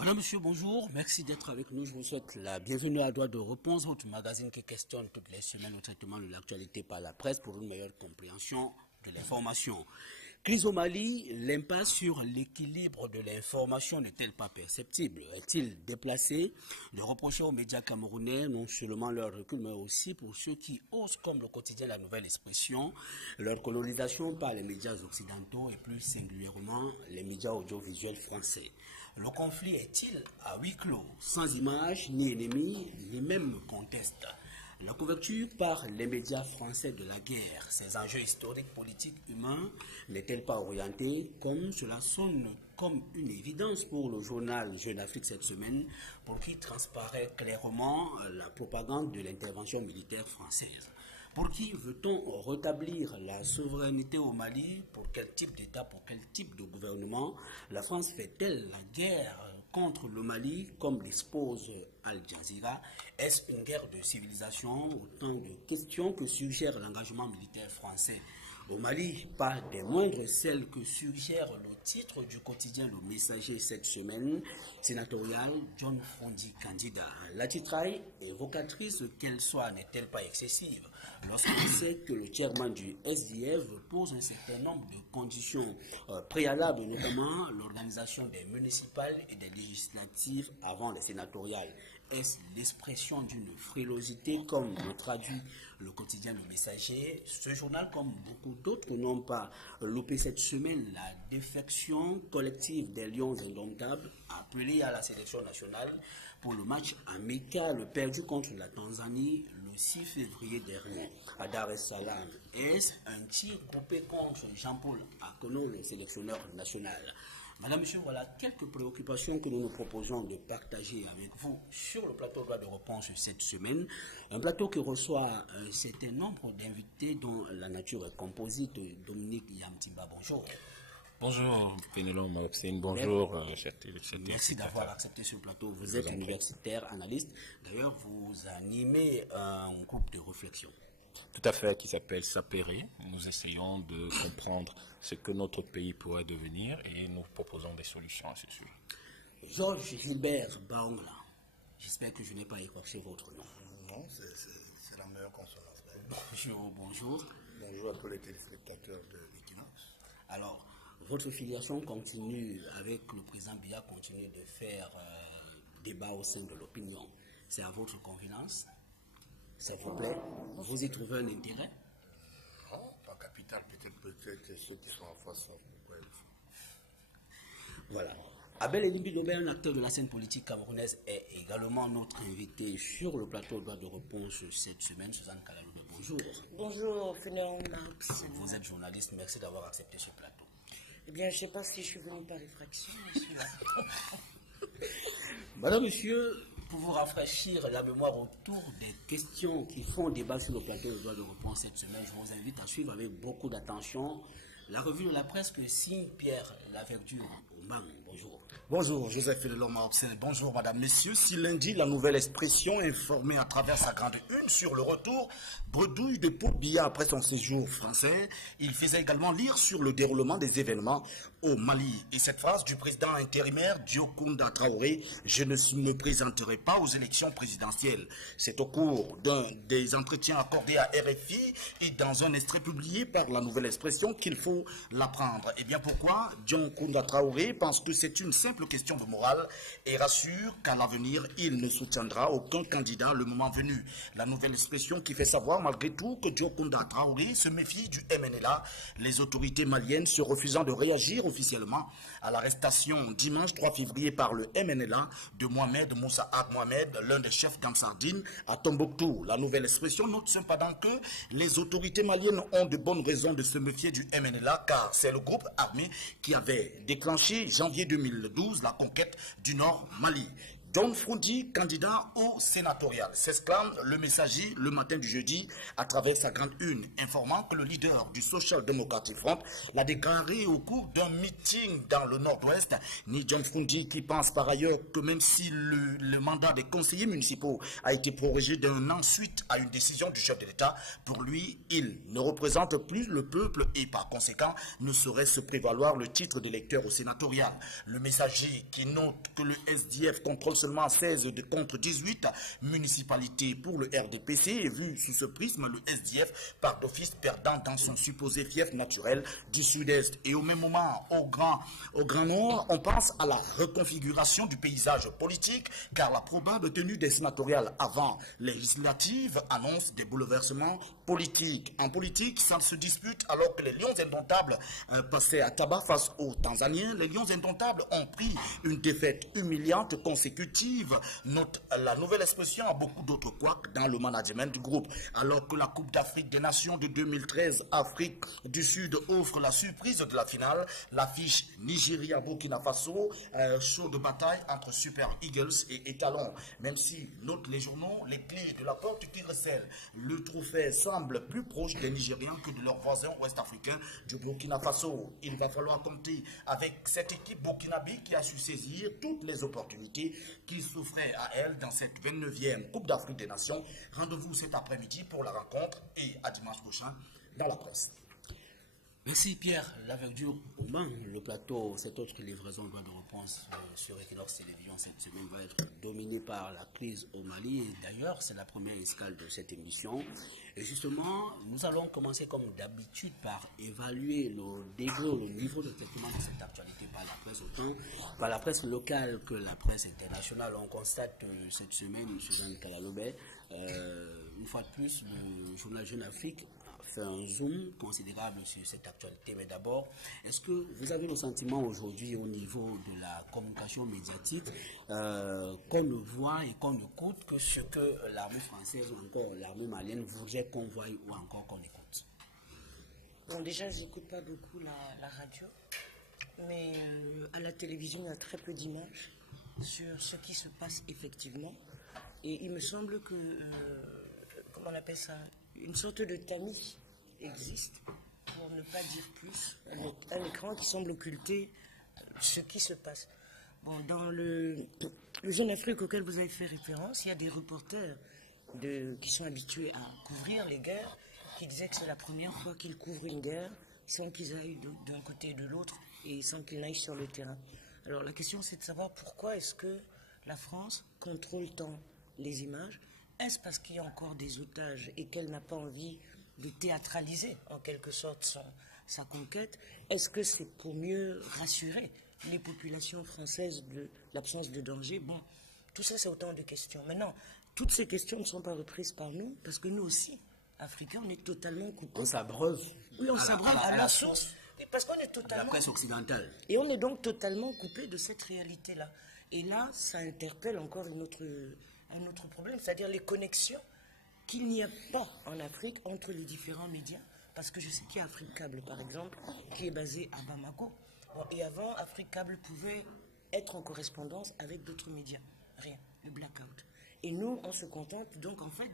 Madame, monsieur, bonjour. Merci d'être avec nous. Je vous souhaite la bienvenue à Droit de Réponse, votre magazine qui questionne toutes les semaines le traitement de l'actualité par la presse pour une meilleure compréhension de l'information. Crise au Mali, l'impasse sur l'équilibre de l'information n'est-elle pas perceptible? Est-il déplacé de reprocher aux médias camerounais non seulement leur recul, mais aussi pour ceux qui osent, comme le quotidien La Nouvelle Expression, leur colonisation par les médias occidentaux et plus singulièrement les médias audiovisuels français? Le conflit est-il à huis clos, sans images, ni ennemis, ni même conteste? La couverture par les médias français de la guerre, ces enjeux historiques, politiques, humains, n'est-elle pas orientée comme cela sonne comme une évidence pour le journal Jeune Afrique cette semaine, pour qui transparaît clairement la propagande de l'intervention militaire française? Pour qui veut-on rétablir la souveraineté au Mali? Pour quel type d'État, pour quel type de gouvernement? La France fait-elle la guerre contre le Mali, comme l'expose Al Jazeera? Est-ce une guerre de civilisation? Autant de questions que suggère l'engagement militaire français au Mali, pas des moindres celles que suggère le titre du quotidien Le Messager cette semaine, sénatorial John Fondi candidat. La titraille, évocatrice qu'elle soit, n'est-elle pas excessive lorsqu'on sait que le chairman du SDF pose un certain nombre de conditions préalables, notamment l'organisation des municipales et des législatives avant les sénatoriales? Est-ce l'expression d'une frilosité, comme le traduit le quotidien Le Messager? Ce journal, comme beaucoup d'autres, n'ont pas loupé cette semaine la défection collective des Lions indomptables, appelés à la sélection nationale pour le match amical perdu contre la Tanzanie le 6 février dernier à Dar es Salaam. Est-ce un tir groupé contre Jean-Paul Akono, le sélectionneur national? Madame, monsieur, voilà quelques préoccupations que nous nous proposons de partager avec vous sur le plateau Droit de Réponse cette semaine. Un plateau qui reçoit un certain nombre d'invités dont la nature est composite. Dominique Yamtimba, bonjour. Bonjour, Pénélope Maroxine, bonjour, chers téléspectateurs. Merci d'avoir accepté ce plateau. Vous êtes universitaire, analyste. D'ailleurs, vous animez un groupe de réflexion. Tout à fait, qui s'appelle Sapéré. Nous essayons de comprendre ce que notre pays pourrait devenir et nous proposons des solutions à ce sujet. Georges Gilbert Baongla, j'espère que je n'ai pas écorché votre nom. Non, c'est la meilleure consonance. Bonjour, bonjour. Bonjour à tous les téléspectateurs de l'Equinox. Alors, votre filiation continue avec le président Biya, continue de faire débat au sein de l'opinion. C'est à votre convenance? Ça vous plaît? Vous y trouvez un intérêt? Non, pas capital, peut-être ceux qui sont en face savent pourquoi ils le font. Voilà. Abel Elimbi Lobé, un acteur de la scène politique camerounaise, est également notre invité sur le plateau Droit de Réponse cette semaine. Suzanne Kalaloube, bonjour. Bonjour, Fénéon Marx. Vous êtes journaliste, merci d'avoir accepté ce plateau. Eh bien, je ne sais pas si je suis venu par effraction. Madame, monsieur, pour vous rafraîchir la mémoire autour des questions qui font débat sur le plateau de Droit de Réponse cette semaine, je vous invite à suivre avec beaucoup d'attention la revue de la presse que signe Pierre Laverdure. Bonjour. Bonjour, Joseph Fénélope Maroxine. Bonjour, madame, messieurs. Si lundi, La Nouvelle Expression informée à travers sa grande une sur le retour bredouille de Paul Biya après son séjour français, il faisait également lire sur le déroulement des événements au Mali. Et cette phrase du président intérimaire Diokounda Traoré, je ne me présenterai pas aux élections présidentielles. C'est au cours d'un des entretiens accordés à RFI et dans un extrait publié par La Nouvelle Expression qu'il faut l'apprendre. Et bien pourquoi Diokounda Traoré pense que c'est une simple question de morale et rassure qu'à l'avenir, il ne soutiendra aucun candidat le moment venu. La Nouvelle Expression qui fait savoir malgré tout que Diokounda Traoré se méfie du MNLA, les autorités maliennes se refusant de réagir officiellement à l'arrestation dimanche 3 février par le MNLA de Mohamed Moussa Ag Mohamed, l'un des chefs d'Amsardine à Tombouctou. La Nouvelle Expression note cependant que les autorités maliennes ont de bonnes raisons de se méfier du MNLA car c'est le groupe armé qui avait déclenché janvier 2012 la conquête du Nord Mali. John Frundi, candidat au sénatorial, s'exclame le Messager le matin du jeudi à travers sa grande une, informant que le leader du Social Democratic Front l'a déclaré au cours d'un meeting dans le nord-ouest. Ni John Frundi qui pense par ailleurs que même si le mandat des conseillers municipaux a été prorogé d'un an suite à une décision du chef de l'État, pour lui, il ne représente plus le peuple et par conséquent ne saurait se prévaloir le titre d'électeur au sénatorial. Le Messager qui note que le SDF contrôle seulement 16 contre 18 municipalités pour le RDPC et vu sous ce prisme, le SDF par d'office perdant dans son supposé fief naturel du sud-est. Et au même moment, au Grand Nord, on pense à la reconfiguration du paysage politique car la probable tenue des sénatoriales avant législatives annonce des bouleversements politiques. En politique, ça se dispute alors que les Lions indomptables passaient à tabac face aux Tanzaniens. Les Lions indomptables ont pris une défaite humiliante consécutive. Note la nouvelle expression à beaucoup d'autres couacs dans le management du groupe. Alors que la Coupe d'Afrique des Nations de 2013, Afrique du Sud offre la surprise de la finale, l'affiche Nigeria-Burkina Faso, show de bataille entre Super Eagles et Étalons. Même si, notent les journaux, les clés de la porte qui recèlent le trophée semble plus proche des Nigériens que de leurs voisins ouest-africains du Burkina Faso. Il va falloir compter avec cette équipe burkinabé qui a su saisir toutes les opportunités qui s'offrait à elle dans cette 29e Coupe d'Afrique des Nations. Rendez-vous cet après-midi pour la rencontre et à dimanche prochain dans la presse. Merci Pierre. La verdure au Mans, le plateau, cette autre livraison de réponse sur Equinox Télévision cette semaine va être dominée par la crise au Mali. Et d'ailleurs, c'est la première escale de cette émission. Et justement, nous allons commencer comme d'habitude par évaluer le niveau de traitement de cette actualité par la presse, autant par la presse locale que la presse internationale. On constate cette semaine, Suzanne Kalalobé, une fois de plus, le journal Jeune Afrique fait un zoom considérable sur cette actualité. Mais d'abord, est-ce que vous avez le sentiment aujourd'hui au niveau de la communication médiatique qu'on ne voit et qu'on n'écoute que ce que l'armée française ou encore l'armée malienne voudrait qu'on voie ou encore qu'on écoute? Bon, déjà, je n'écoute pas beaucoup la radio, mais à la télévision, il y a très peu d'images sur ce qui se passe effectivement. Et il me semble que, comment on appelle ça, une sorte de tamis existe, pour ne pas dire plus, un écran qui semble occulter ce qui se passe. Bon, dans le Jeune Afrique auquel vous avez fait référence, il y a des reporters qui sont habitués à couvrir les guerres, qui disaient que c'est la première fois qu'ils couvrent une guerre sans qu'ils aillent d'un côté et de l'autre et sans qu'ils n'aillent sur le terrain. Alors la question c'est de savoir pourquoi est-ce que la France contrôle tant les images. Est-ce parce qu'il y a encore des otages et qu'elle n'a pas envie de théâtraliser en quelque sorte sa conquête? Est-ce que c'est pour mieux rassurer les populations françaises de l'absence de danger? Bon, tout ça c'est autant de questions. Maintenant, toutes ces questions ne sont pas reprises par nous parce que nous aussi, Africains, on est totalement coupés. On s'abreuve. Oui, on s'abreuve à la source. Parce qu'on est totalement... La presse occidentale. Et on est donc totalement coupé de cette réalité-là. Et là, ça interpelle encore un autre problème, c'est-à-dire les connexions qu'il n'y a pas en Afrique entre les différents médias. Parce que je sais qu'il y a Afrique Câble, par exemple, qui est basé à Bamako. Bon, et avant, Afrique Câble pouvait être en correspondance avec d'autres médias. Rien, le blackout. Et nous, on se contente donc en fait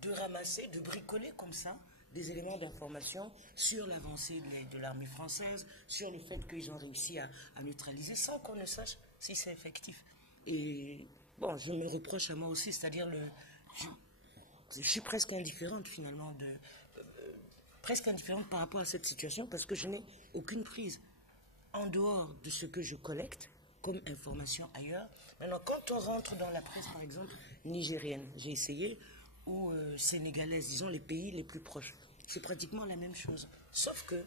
de ramasser, de bricoler comme ça des éléments d'information sur l'avancée de l'armée française, sur le fait qu'ils ont réussi à neutraliser sans qu'on ne sache si c'est effectif. Et bon, je me reproche à moi aussi, c'est-à-dire je suis presque indifférente finalement, presque indifférente par rapport à cette situation parce que je n'ai aucune prise en dehors de ce que je collecte comme information ailleurs. Maintenant, quand on rentre dans la presse, par exemple, nigérienne, j'ai essayé, ou sénégalaise, disons les pays les plus proches, c'est pratiquement la même chose. Sauf que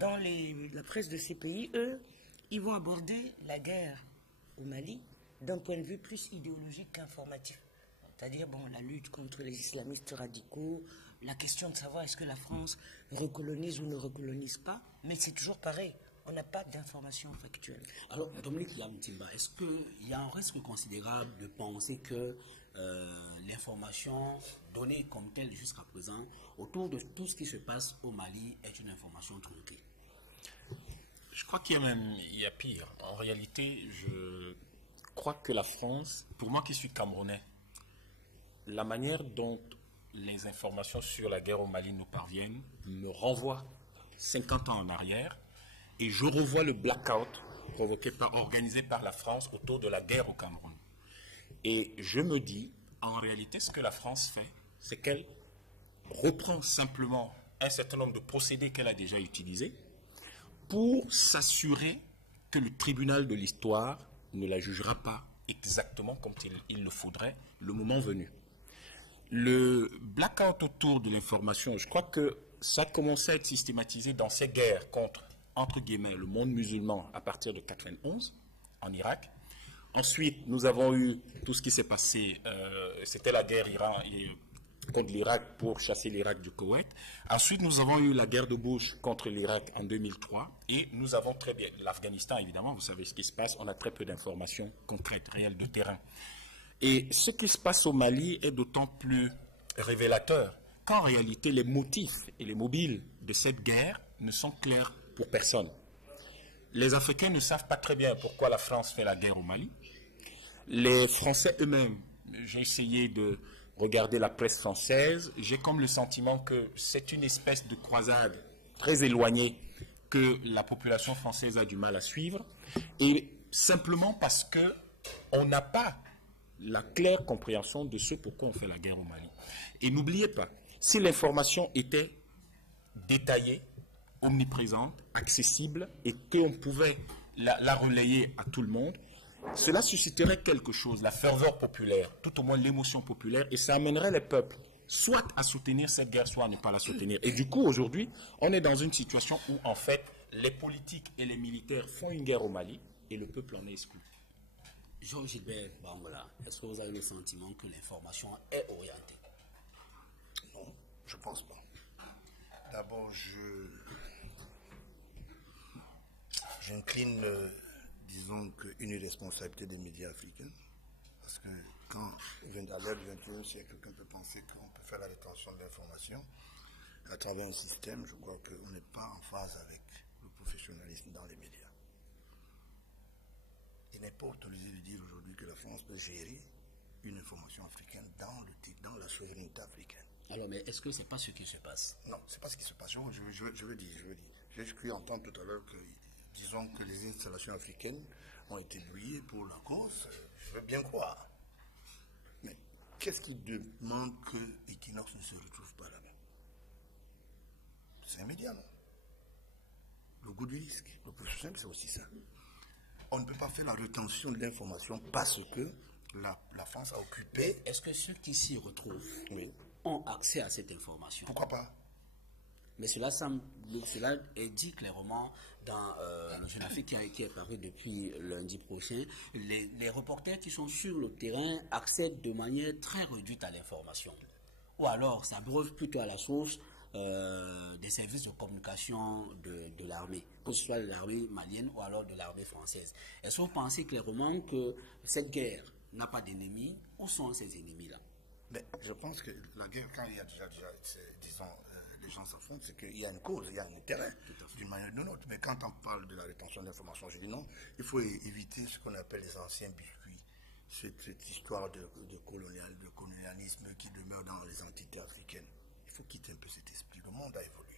dans la presse de ces pays, eux, ils vont aborder la guerre au Mali d'un point de vue plus idéologique qu'informatif. C'est-à-dire, bon, la lutte contre les islamistes radicaux, la question de savoir est-ce que la France recolonise ou ne recolonise pas, mais c'est toujours pareil. On n'a pas d'informations factuelles. Alors, Dominique Yamtimba, est-ce qu'il y a un risque considérable de penser que l'information donnée comme telle jusqu'à présent autour de tout ce qui se passe au Mali est une information tronquée? Je crois qu'il y a pire. En réalité, je crois que la France, pour moi qui suis Camerounais, la manière dont les informations sur la guerre au Mali nous parviennent me renvoie 50 ans en arrière et je revois le blackout organisé par la France autour de la guerre au Cameroun. Et je me dis, en réalité, ce que la France fait, c'est qu'elle reprend simplement un certain nombre de procédés qu'elle a déjà utilisés pour s'assurer que le tribunal de l'histoire ne la jugera pas exactement comme il le faudrait le moment venu. Le blackout autour de l'information, je crois que ça commençait à être systématisé dans ces guerres contre, entre guillemets, le monde musulman à partir de 91 en Irak. Ensuite, nous avons eu tout ce qui s'est passé, c'était la guerre contre l'Irak pour chasser l'Irak du Koweït. Ensuite, nous avons eu la guerre de Bush contre l'Irak en 2003. Et nous avons très bien l'Afghanistan, évidemment, vous savez ce qui se passe. On a très peu d'informations concrètes, réelles de terrain. Et ce qui se passe au Mali est d'autant plus révélateur qu'en réalité, les motifs et les mobiles de cette guerre ne sont clairs pour personne. Les Africains ne savent pas très bien pourquoi la France fait la guerre au Mali. Les Français eux-mêmes, j'ai essayé de regarder la presse française, j'ai comme le sentiment que c'est une espèce de croisade très éloignée que la population française a du mal à suivre, et simplement parce qu'on n'a pas la claire compréhension de ce pourquoi on fait la guerre au Mali. Et n'oubliez pas, si l'information était détaillée, omniprésente, accessible, et qu'on pouvait la relayer à tout le monde, cela susciterait quelque chose, la ferveur populaire, tout au moins l'émotion populaire, et ça amènerait les peuples soit à soutenir cette guerre, soit à ne pas la soutenir. Et du coup, aujourd'hui, on est dans une situation où, en fait, les politiques et les militaires font une guerre au Mali, et le peuple en est exclu. Jean-Gilbert Bangola, est-ce que vous avez le sentiment que l'information est orientée? Non, je ne pense pas. D'abord, j'incline, disons, une irresponsabilité des médias africains. Parce que quand à l'ère du XXIe siècle, quelqu'un peut penser qu'on peut faire la rétention de l'information à travers un système, je crois qu'on n'est pas en phase avec le professionnalisme dans les médias. Il n'est pas autorisé de dire aujourd'hui que la France peut gérer une information africaine dans la souveraineté africaine. Alors, mais est-ce que ce n'est pas ce qui se passe? Non, ce n'est pas ce qui se passe. Je veux dire. J'ai cru entendre tout à l'heure que, disons que les installations africaines ont été brûlées pour la cause. Je veux bien croire. Mais qu'est-ce qui demande que Equinox ne se retrouve pas là-bas? C'est immédiat, non? Le goût du risque. Le plus simple, c'est aussi ça. On ne peut pas faire la rétention de l'information parce que la France a occupé. Est-ce que ceux qui s'y retrouvent Oui. ont accès à cette information? Pourquoi pas? Mais cela est dit clairement dans le Jeune Afrique qui est paru depuis lundi prochain. Les reporters qui sont sur le terrain accèdent de manière très réduite à l'information. Ou alors s'abreuvent plutôt à la source des services de communication de l'armée, que ce soit de l'armée malienne ou alors de l'armée française. Est-ce que vous pensez clairement que cette guerre n'a pas d'ennemis? Où sont ces ennemis-là? Mais je pense que la guerre, quand il y a déjà disons, les gens s'affrontent, c'est qu'il y a une cause, il y a un intérêt, d'une manière ou d'une autre. Mais quand on parle de la rétention d'informations, je dis non, il faut éviter ce qu'on appelle les anciens biscuits. Cette histoire de colonialisme qui demeure dans les entités africaines. Il faut quitter un peu cet esprit. Le monde a évolué.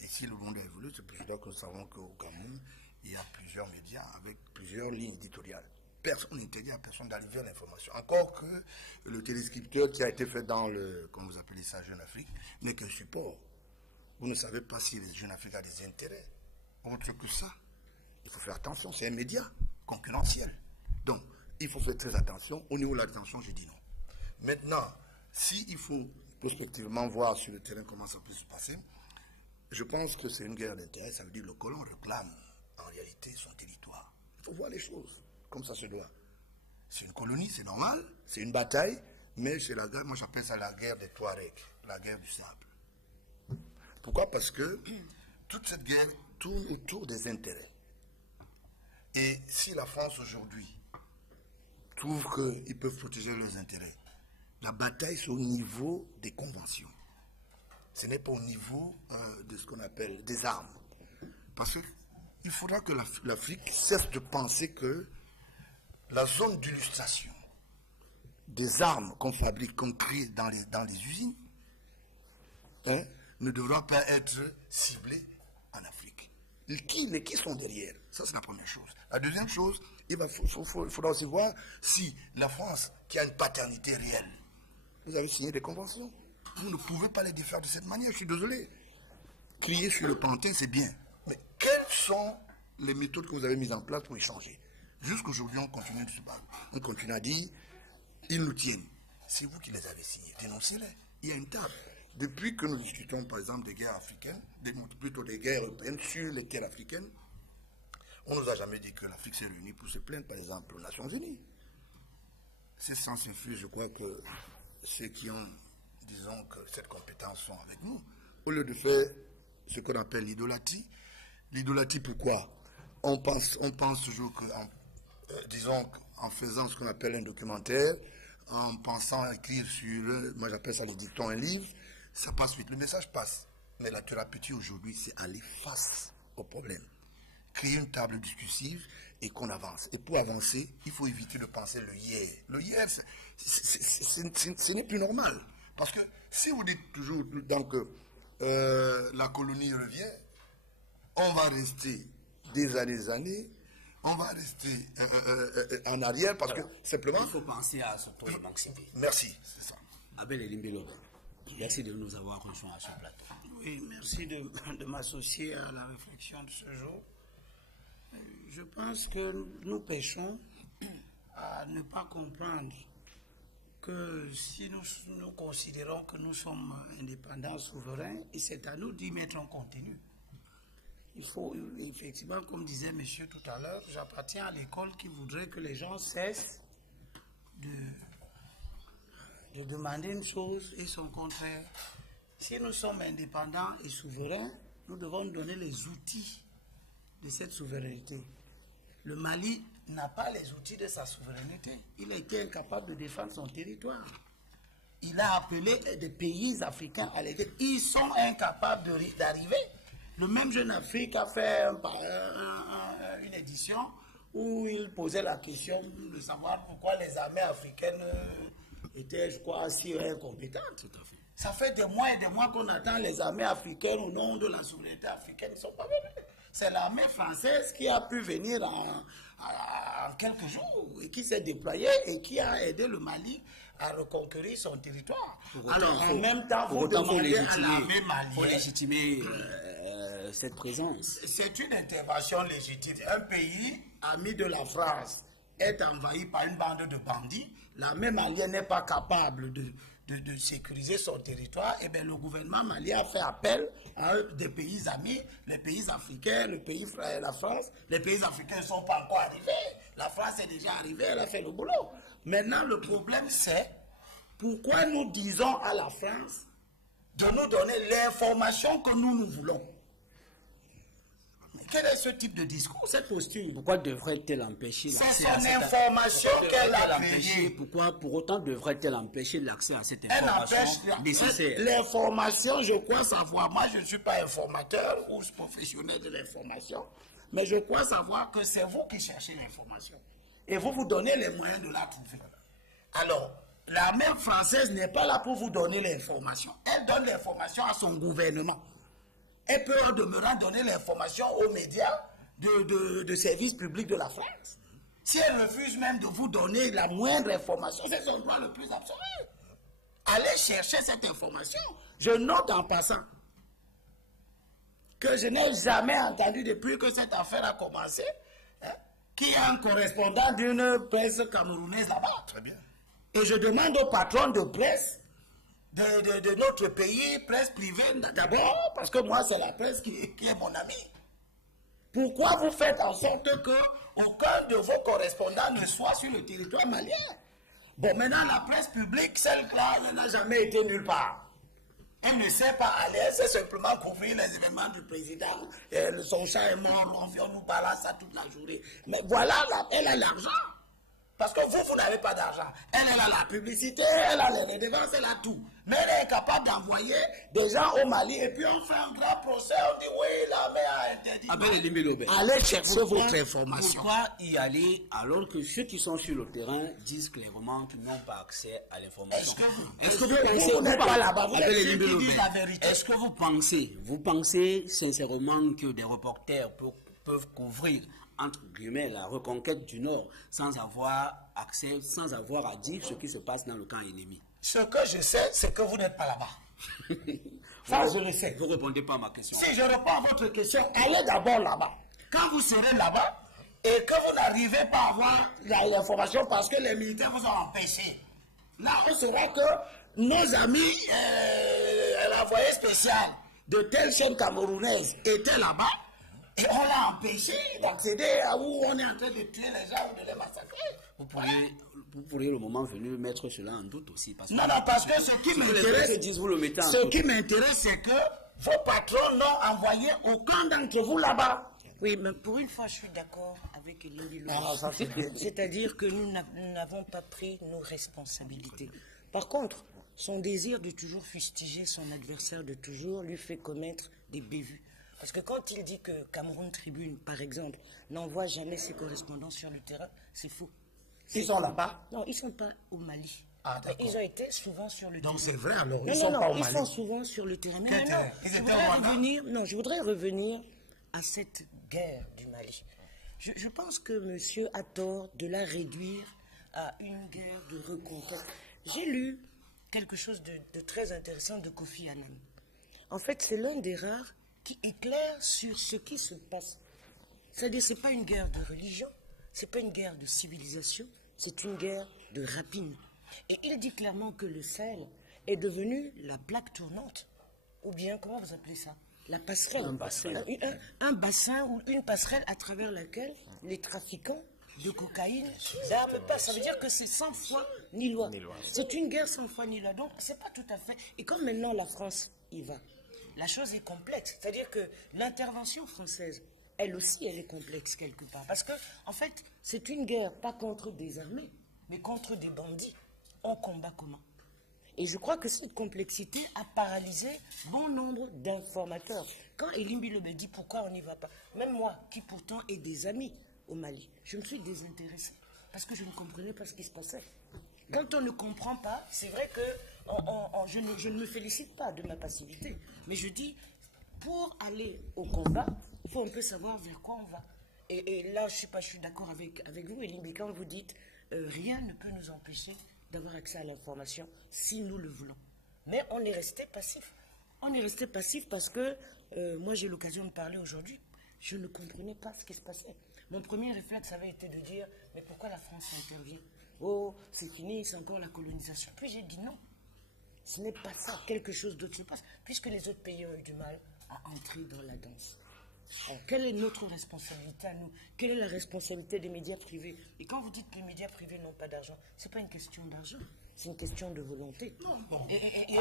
Et si le monde a évolué, c'est pour ça que nous savons qu'au Cameroun, il y a plusieurs médias avec plusieurs lignes éditoriales. Personne n'interdit à personne d'arriver à l'information. Encore que le téléscripteur qui a été fait dans le, comme vous appelez ça, Jeune Afrique, n'est qu'un support. Vous ne savez pas si les Jeunes Afrique a des intérêts. Autre que ça, il faut faire attention, c'est un média concurrentiel. Donc, il faut faire très attention. Au niveau de la détention, je dis non. Maintenant, s'il faut prospectivement voir sur le terrain comment ça peut se passer, je pense que c'est une guerre d'intérêt. Ça veut dire que le colon réclame en réalité son territoire. Il faut voir les choses comme ça se doit. C'est une colonie, c'est normal, c'est une bataille, mais c'est la guerre, moi j'appelle ça la guerre des Touaregs, la guerre du sable. Pourquoi? Parce que toute cette guerre tourne autour des intérêts. Et si la France aujourd'hui trouve qu'ils peuvent protéger leurs intérêts, la bataille c'est au niveau des conventions. Ce n'est pas au niveau de ce qu'on appelle des armes. Parce qu'il faudra que l'Afrique cesse de penser que la zone d'illustration des armes qu'on fabrique, qu'on crée dans les usines, hein, ne devra pas être ciblée en Afrique. Qui sont derrière? Ça, c'est la première chose. La deuxième chose, il faudra aussi voir si la France, qui a une paternité réelle, vous avez signé des conventions. Vous ne pouvez pas les défaire de cette manière, je suis désolé. Crier sur le pantin, c'est bien. Mais quelles sont les méthodes que vous avez mises en place pour échanger? Jusqu'aujourd'hui, on continue de se battre. On continue à dire, ils nous tiennent. C'est vous qui les avez signés, dénoncez-les. Il y a une table. Depuis que nous discutons, par exemple, des guerres africaines, plutôt des guerres européennes sur les terres africaines, on ne nous a jamais dit que l'Afrique s'est réunie pour se plaindre, par exemple, aux Nations Unies. C'est sans infus, je crois que ceux qui ont, disons, que cette compétence sont avec nous. Au lieu de faire ce qu'on appelle l'idolâtrie. L'idolâtrie, pourquoi? On pense toujours que, disons, en faisant ce qu'on appelle un documentaire, en pensant écrire sur, moi j'appelle ça les dictons, un livre, ça passe vite, le message passe. Mais la thérapeutique aujourd'hui, c'est aller face au problème. Créer une table discursive et qu'on avance. Et pour avancer, il faut éviter de penser le hier. Le hier, ce n'est plus normal. Parce que si vous dites toujours donc, la colonie revient, on va rester des années, on va rester en arrière parce que simplement... Il faut penser à s'auto-émanciper. Merci, c'est ça. Abel Elimbelo, merci de nous avoir rejoints à ce plateau. Oui, merci de m'associer à la réflexion de ce jour. Je pense que nous pêchons à ne pas comprendre que si nous considérons que nous sommes indépendants, souverains, et c'est à nous d'y mettre en contenu. Il faut, effectivement, comme disait monsieur tout à l'heure, j'appartiens à l'école qui voudrait que les gens cessent de demander une chose et son contraire. Si nous sommes indépendants et souverains, nous devons donner les outils de cette souveraineté. Le Mali n'a pas les outils de sa souveraineté. Il a été incapable de défendre son territoire. Il a appelé des pays africains à l'aider. Ils sont incapables d'arriver. Le même Jeune Afrique a fait une édition où il posait la question de savoir pourquoi les armées africaines étaient, je crois, si incompétentes. Tout à fait. Ça fait des mois et des mois qu'on attend les armées africaines au nom de la souveraineté africaine. Ils ne sont pas venus. C'est l'armée française qui a pu venir en quelques jours et qui s'est déployée et qui a aidé le Mali à reconquérir son territoire. Alors, en même temps, vous demandez à l'armée malienne... Faut légitimer cette présence. C'est une intervention légitime. Un pays ami de la France est envahi par une bande de bandits. L'armée malienne n'est pas capable de sécuriser son territoire. Et bien, le gouvernement malien a fait appel à des pays amis, les pays africains, la France. Les pays africains ne sont pas encore arrivés. La France est déjà arrivée, elle a fait le boulot. Maintenant, le problème, c'est pourquoi nous disons à la France de nous donner l'information que nous voulons. Quel est ce type de discours, cette posture? Pourquoi devrait-elle empêcher l'accès à cette information qu'elle a payée? Pourquoi pour autant devrait-elle empêcher l'accès à cette information nécessaire? L'information, je crois savoir, moi je ne suis pas informateur ou professionnel de l'information, mais je crois savoir que c'est vous qui cherchez l'information. Et vous donnez les moyens de la trouver. Alors, l'armée française n'est pas là pour vous donner l'information. Elle donne l'information à son gouvernement. Elle peut en demeurant donner l'information aux médias de services publics de la France. Si elle refuse même de vous donner la moindre information, c'est son droit le plus absolu. Allez chercher cette information. Je note en passant que je n'ai jamais entendu depuis que cette affaire a commencé, qu'il y a un correspondant d'une presse camerounaise là-bas. Très bien. Et je demande au patron de presse de notre pays, presse privée d'abord, parce que moi c'est la presse qui est mon ami. Pourquoi vous faites en sorte que aucun de vos correspondants ne soit sur le territoire malien? Bon, maintenant la presse publique, celle-là, elle n'a jamais été nulle part. Elle ne sait pas aller, elle sait simplement couvrir les événements du président. Son chat est mort, on nous balance ça toute la journée. Mais voilà, elle a l'argent. Parce que vous n'avez pas d'argent. Elle a la publicité, elle a les redevances, elle a tout. Mais elle est incapable d'envoyer des gens au Mali et puis on fait un grand procès, on dit oui, la mère a interdit. Abel Elimbe-Lobé, Allez chercher votre information. pourquoi y aller alors que ceux qui sont sur le terrain disent clairement qu'ils n'ont pas accès à l'information? Est-ce que vous n'êtes pas là-bas, vous Abel êtes ceux qui Elimbe-Lobé, disent la vérité. est-ce que vous pensez sincèrement que des reporters peuvent couvrir entre guillemets la reconquête du Nord sans avoir accès, sans avoir à dire ce qui se passe dans le camp ennemi? Ce que je sais, c'est que vous n'êtes pas là-bas. Ça, je le sais. Vous ne répondez pas à ma question. Si je réponds à votre question, allez d'abord là-bas. Quand vous serez là-bas et que vous n'arrivez pas à avoir l'information parce que les militaires vous ont empêché, là, on saura que nos amis, l'envoyé spécial de telle chaîne camerounaise était là-bas et on l'a empêché d'accéder à où on est en train de tuer les gens ou de les massacrer. Vous pourriez le moment venu mettre cela en doute aussi. Parce que Non, parce que ce qui m'intéresse, c'est que vos patrons n'ont envoyé aucun d'entre vous là-bas. Oui, mais pour une fois, je suis d'accord avec Elimbe. C'est-à-dire que nous n'avons pas pris nos responsabilités. Par contre, son désir de toujours fustiger son adversaire de toujours lui fait commettre des bévues. Parce que quand il dit que Cameroun Tribune, par exemple, n'envoie jamais ses correspondants sur le terrain, c'est faux. Ils sont là-bas? Non, ils ne sont pas au Mali. Ah, d'accord. Ils ont été souvent sur le terrain. Donc c'est vrai alors, Non, ils sont pas au ils Mali. sont souvent sur le terrain. Mais Quel terrain? Ils je voudrais revenir à cette guerre du Mali. Je pense que monsieur a tort de la réduire à une guerre de reconquête. J'ai lu quelque chose de très intéressant de Kofi Annan. En fait, c'est l'un des rares qui éclaire sur ce qui se passe. C'est-à-dire, ce n'est pas une guerre de religion, ce n'est pas une guerre de civilisation, c'est une guerre de rapine. Et il dit clairement que le Sahel est devenu la plaque tournante, ou bien, comment vous appelez ça? La passerelle. Un bassin ou une passerelle à travers laquelle les trafiquants de cocaïne, d'armes passent. Ça veut dire que c'est sans foi ni loi. C'est une guerre sans foi ni loi. Donc, c'est pas tout à fait... Et comme maintenant la France y va, la chose est complexe. C'est-à-dire que l'intervention française, elle aussi, elle est complexe quelque part. Parce que, en fait, c'est une guerre pas contre des armées, mais contre des bandits. On combat comment? Et je crois que cette complexité a paralysé bon nombre d'informateurs. Quand Elimbe-Lobé dit pourquoi on n'y va pas, même moi, qui pourtant ai des amis au Mali, je me suis désintéressée parce que je ne comprenais pas ce qui se passait. Quand on ne comprend pas, c'est vrai que je ne me félicite pas de ma passivité, mais je dis, pour aller au combat, il faut un peu savoir vers quoi on va. Et là, je suis d'accord avec vous, Elimbe, quand vous dites rien ne peut nous empêcher d'avoir accès à l'information si nous le voulons. Mais on est resté passif. On est resté passif parce que, moi j'ai l'occasion de parler aujourd'hui, je ne comprenais pas ce qui se passait. Mon premier réflexe avait été de dire, mais pourquoi la France intervient? Oh, c'est fini, c'est encore la colonisation. Puis j'ai dit non, ce n'est pas ça, quelque chose d'autre se passe, puisque les autres pays ont eu du mal à entrer dans la danse. Alors, quelle est notre responsabilité à nous? Quelle est la responsabilité des médias privés? Et quand vous dites que les médias privés n'ont pas d'argent, ce n'est pas une question d'argent, c'est une question de volonté. Non, bon. Et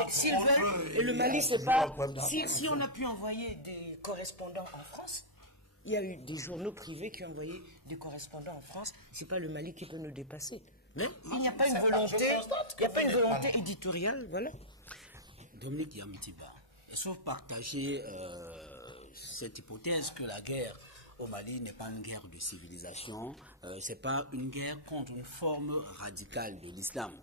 s'ils veulent, et le Mali, c'est pas... Si on a pu envoyer des correspondants en France, il y a eu des journaux privés qui ont envoyé des correspondants en France, ce n'est pas le Mali qui peut nous dépasser. Mais il n'y a pas une volonté, éditoriale, voilà. Dominique Yamitiba, est-ce que vous partagez cette hypothèse que la guerre au Mali n'est pas une guerre de civilisation, ce n'est pas une guerre contre une forme radicale de l'islam?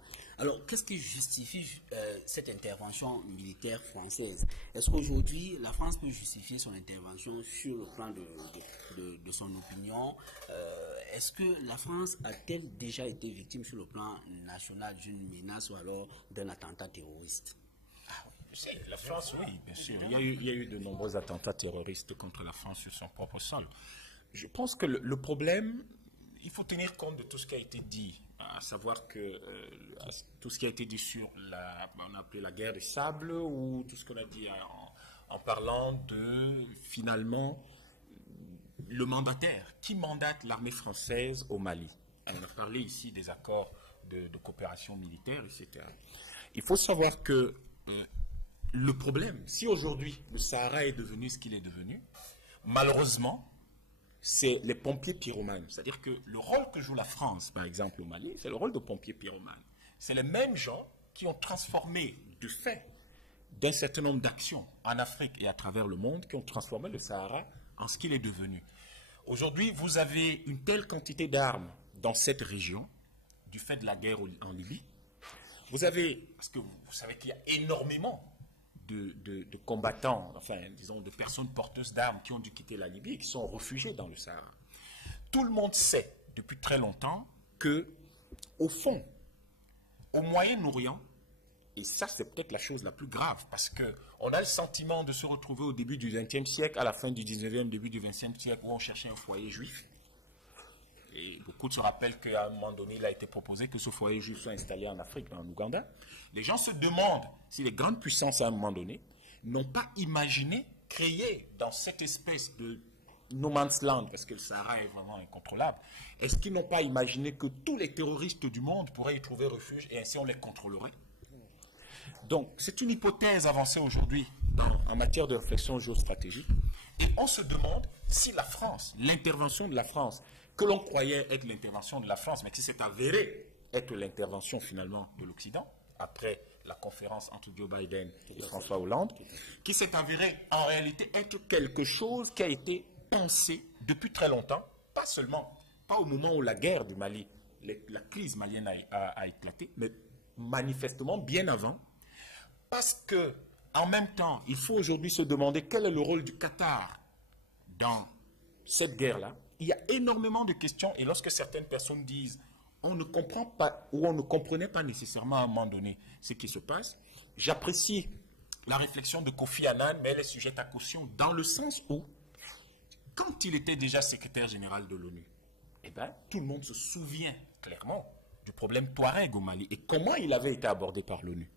Alors, qu'est-ce qui justifie cette intervention militaire française? Est-ce qu'aujourd'hui, la France peut justifier son intervention sur le plan de son opinion? Est-ce que la France a-t-elle déjà été victime sur le plan national d'une menace ou alors d'un attentat terroriste? La France, oui, bien sûr. Il y a eu de nombreux attentats terroristes contre la France sur son propre sol. Je pense que le problème, il faut tenir compte de tout ce qui a été dit, à savoir que tout ce qui a été dit sur on a appelé la guerre des sables, ou tout ce qu'on a dit en parlant de, finalement, le mandataire. Qui mandate l'armée française au Mali? On a parlé ici des accords de coopération militaire, etc. Il faut savoir que le problème, si aujourd'hui le Sahara est devenu ce qu'il est devenu, malheureusement, c'est les pompiers pyromanes. C'est-à-dire que le rôle que joue la France, par exemple, au Mali, c'est le rôle de pompiers pyromanes. C'est les mêmes gens qui ont transformé, du fait d'un certain nombre d'actions en Afrique et à travers le monde, qui ont transformé le Sahara en ce qu'il est devenu. Aujourd'hui, vous avez une telle quantité d'armes dans cette région, du fait de la guerre en Libye. Vous avez, parce que vous savez qu'il y a énormément de combattants, enfin, disons, de personnes porteuses d'armes qui ont dû quitter la Libye et qui sont réfugiés dans le Sahara. Tout le monde sait, depuis très longtemps, que, au fond, au Moyen-Orient, et ça, c'est peut-être la chose la plus grave, parce qu'on a le sentiment de se retrouver au début du XXe siècle, à la fin du XIXe, début du XXe siècle, où on cherchait un foyer juif. Et beaucoup se rappellent qu'à un moment donné, il a été proposé que ce foyer juif soit installé en Afrique, en Ouganda. Les gens se demandent si les grandes puissances, à un moment donné, n'ont pas imaginé créer dans cette espèce de no man's land, parce que le Sahara est vraiment incontrôlable, est-ce qu'ils n'ont pas imaginé que tous les terroristes du monde pourraient y trouver refuge et ainsi on les contrôlerait? Donc, c'est une hypothèse avancée aujourd'hui en matière de réflexion géostratégique. Et on se demande si la France, l'intervention de la France, que l'on croyait être l'intervention de la France, mais qui s'est avérée être l'intervention finalement de l'Occident, après la conférence entre Joe Biden et François Hollande, qui s'est avérée en réalité être quelque chose qui a été pensé depuis très longtemps, pas seulement, pas au moment où la guerre du Mali, la crise malienne a éclaté, mais manifestement bien avant, parce que, en même temps, il faut aujourd'hui se demander quel est le rôle du Qatar dans cette guerre-là. Il y a énormément de questions, et lorsque certaines personnes disent on ne comprend pas ou on ne comprenait pas nécessairement à un moment donné ce qui se passe, j'apprécie la réflexion de Kofi Annan, mais elle est sujette à caution dans le sens où, quand il était déjà secrétaire général de l'ONU, eh ben, tout le monde se souvient clairement du problème Touareg au Mali et comment il avait été abordé par l'ONU.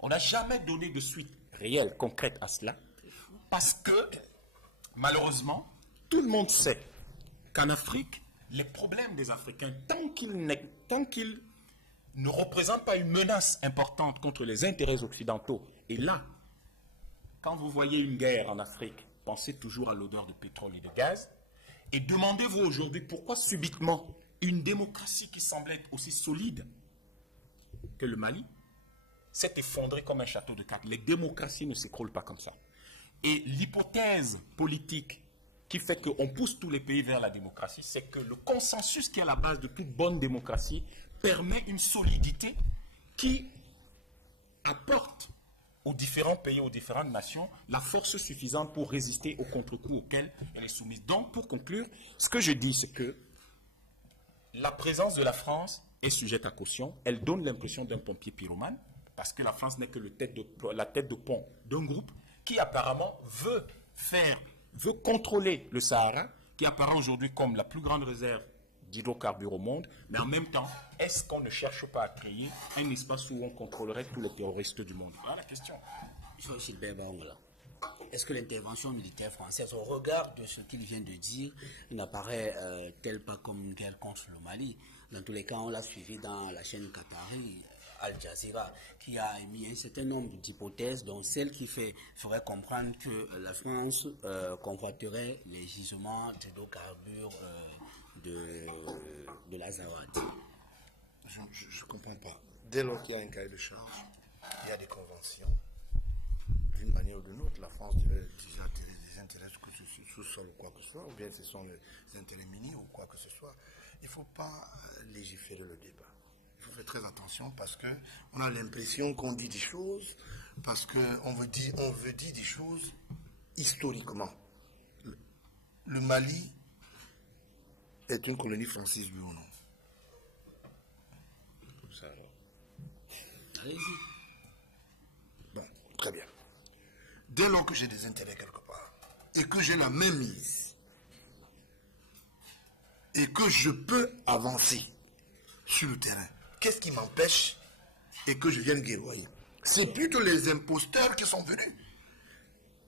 On n'a jamais donné de suite réelle, concrète à cela, parce que, malheureusement, tout le monde sait qu'en Afrique, les problèmes des Africains, tant qu'ils ne représentent pas une menace importante contre les intérêts occidentaux, et là, quand vous voyez une guerre en Afrique, pensez toujours à l'odeur de pétrole et de gaz, et demandez-vous aujourd'hui pourquoi subitement une démocratie qui semblait être aussi solide que le Mali s'est effondrée comme un château de cartes. Les démocraties ne s'écroulent pas comme ça. Et l'hypothèse politique qui fait qu'on pousse tous les pays vers la démocratie, c'est que le consensus qui est à la base de toute bonne démocratie permet une solidité qui apporte aux différents pays, aux différentes nations, la force suffisante pour résister aux contre-coups auxquels elle est soumise. Donc, pour conclure, ce que je dis, c'est que la présence de la France est sujette à caution. Elle donne l'impression d'un pompier pyromane, parce que la France n'est que la tête de pont d'un groupe qui apparemment veut contrôler le Sahara, qui apparaît aujourd'hui comme la plus grande réserve d'hydrocarbures au monde, mais en même temps, est-ce qu'on ne cherche pas à créer un espace où on contrôlerait tous les terroristes du monde? Voilà la question. Est-ce que l'intervention militaire française, au regard de ce qu'il vient de dire, n'apparaît-elle pas comme une guerre contre le Mali? Dans tous les cas, on l'a suivi dans la chaîne qatari, Al Jazeera, qui a émis un certain nombre d'hypothèses, dont celle qui ferait comprendre que la France convoiterait les gisements d'hydrocarbures de l'Azawad. Je ne comprends pas. Dès lors qu'il y a un cahier de charge, il y a des conventions. D'une manière ou d'une autre, la France devait déjà attirer des intérêts sous-sol ou quoi que ce soit, ou bien ce sont les intérêts miniers ou quoi que ce soit. Il ne faut pas légiférer le débat. Il faut faire très attention parce qu'on a l'impression qu'on dit des choses, parce qu'on veut dire des choses historiquement. Le Mali est une colonie française, oui ou non? Ça alors. Allez-y. Bon, très bien. Dès lors que j'ai des intérêts quelque part, et que j'ai la même mise, et que je peux avancer sur le terrain, qu'est-ce qui m'empêche et que je vienne guerroyer? C'est plutôt les imposteurs qui sont venus.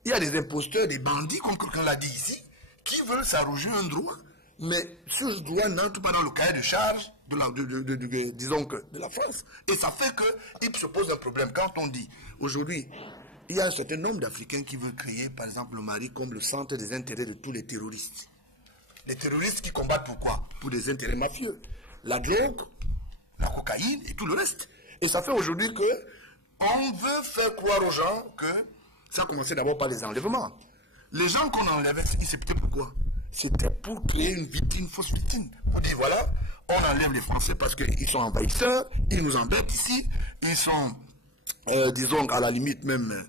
Il y a des imposteurs, des bandits, comme quelqu'un l'a dit ici, qui veulent s'arroger un droit, mais ce droit n'entre pas dans le cahier de charge de la France. Et ça fait qu'il se pose un problème. Quand on dit, aujourd'hui, il y a un certain nombre d'Africains qui veulent créer, par exemple, le Mali comme le centre des intérêts de tous les terroristes. Les terroristes qui combattent pourquoi? Pour des intérêts mafieux. La drogue, la cocaïne et tout le reste. Et ça fait aujourd'hui que on veut faire croire aux gens que ça a commencé d'abord par les enlèvements. Les gens qu'on enlevait, c'était pourquoi? C'était pour créer une vitrine, une fausse vitrine. Pour dire, voilà, on enlève les Français parce qu'ils sont envahisseurs, ils nous embêtent ici, ils sont, disons, à la limite même,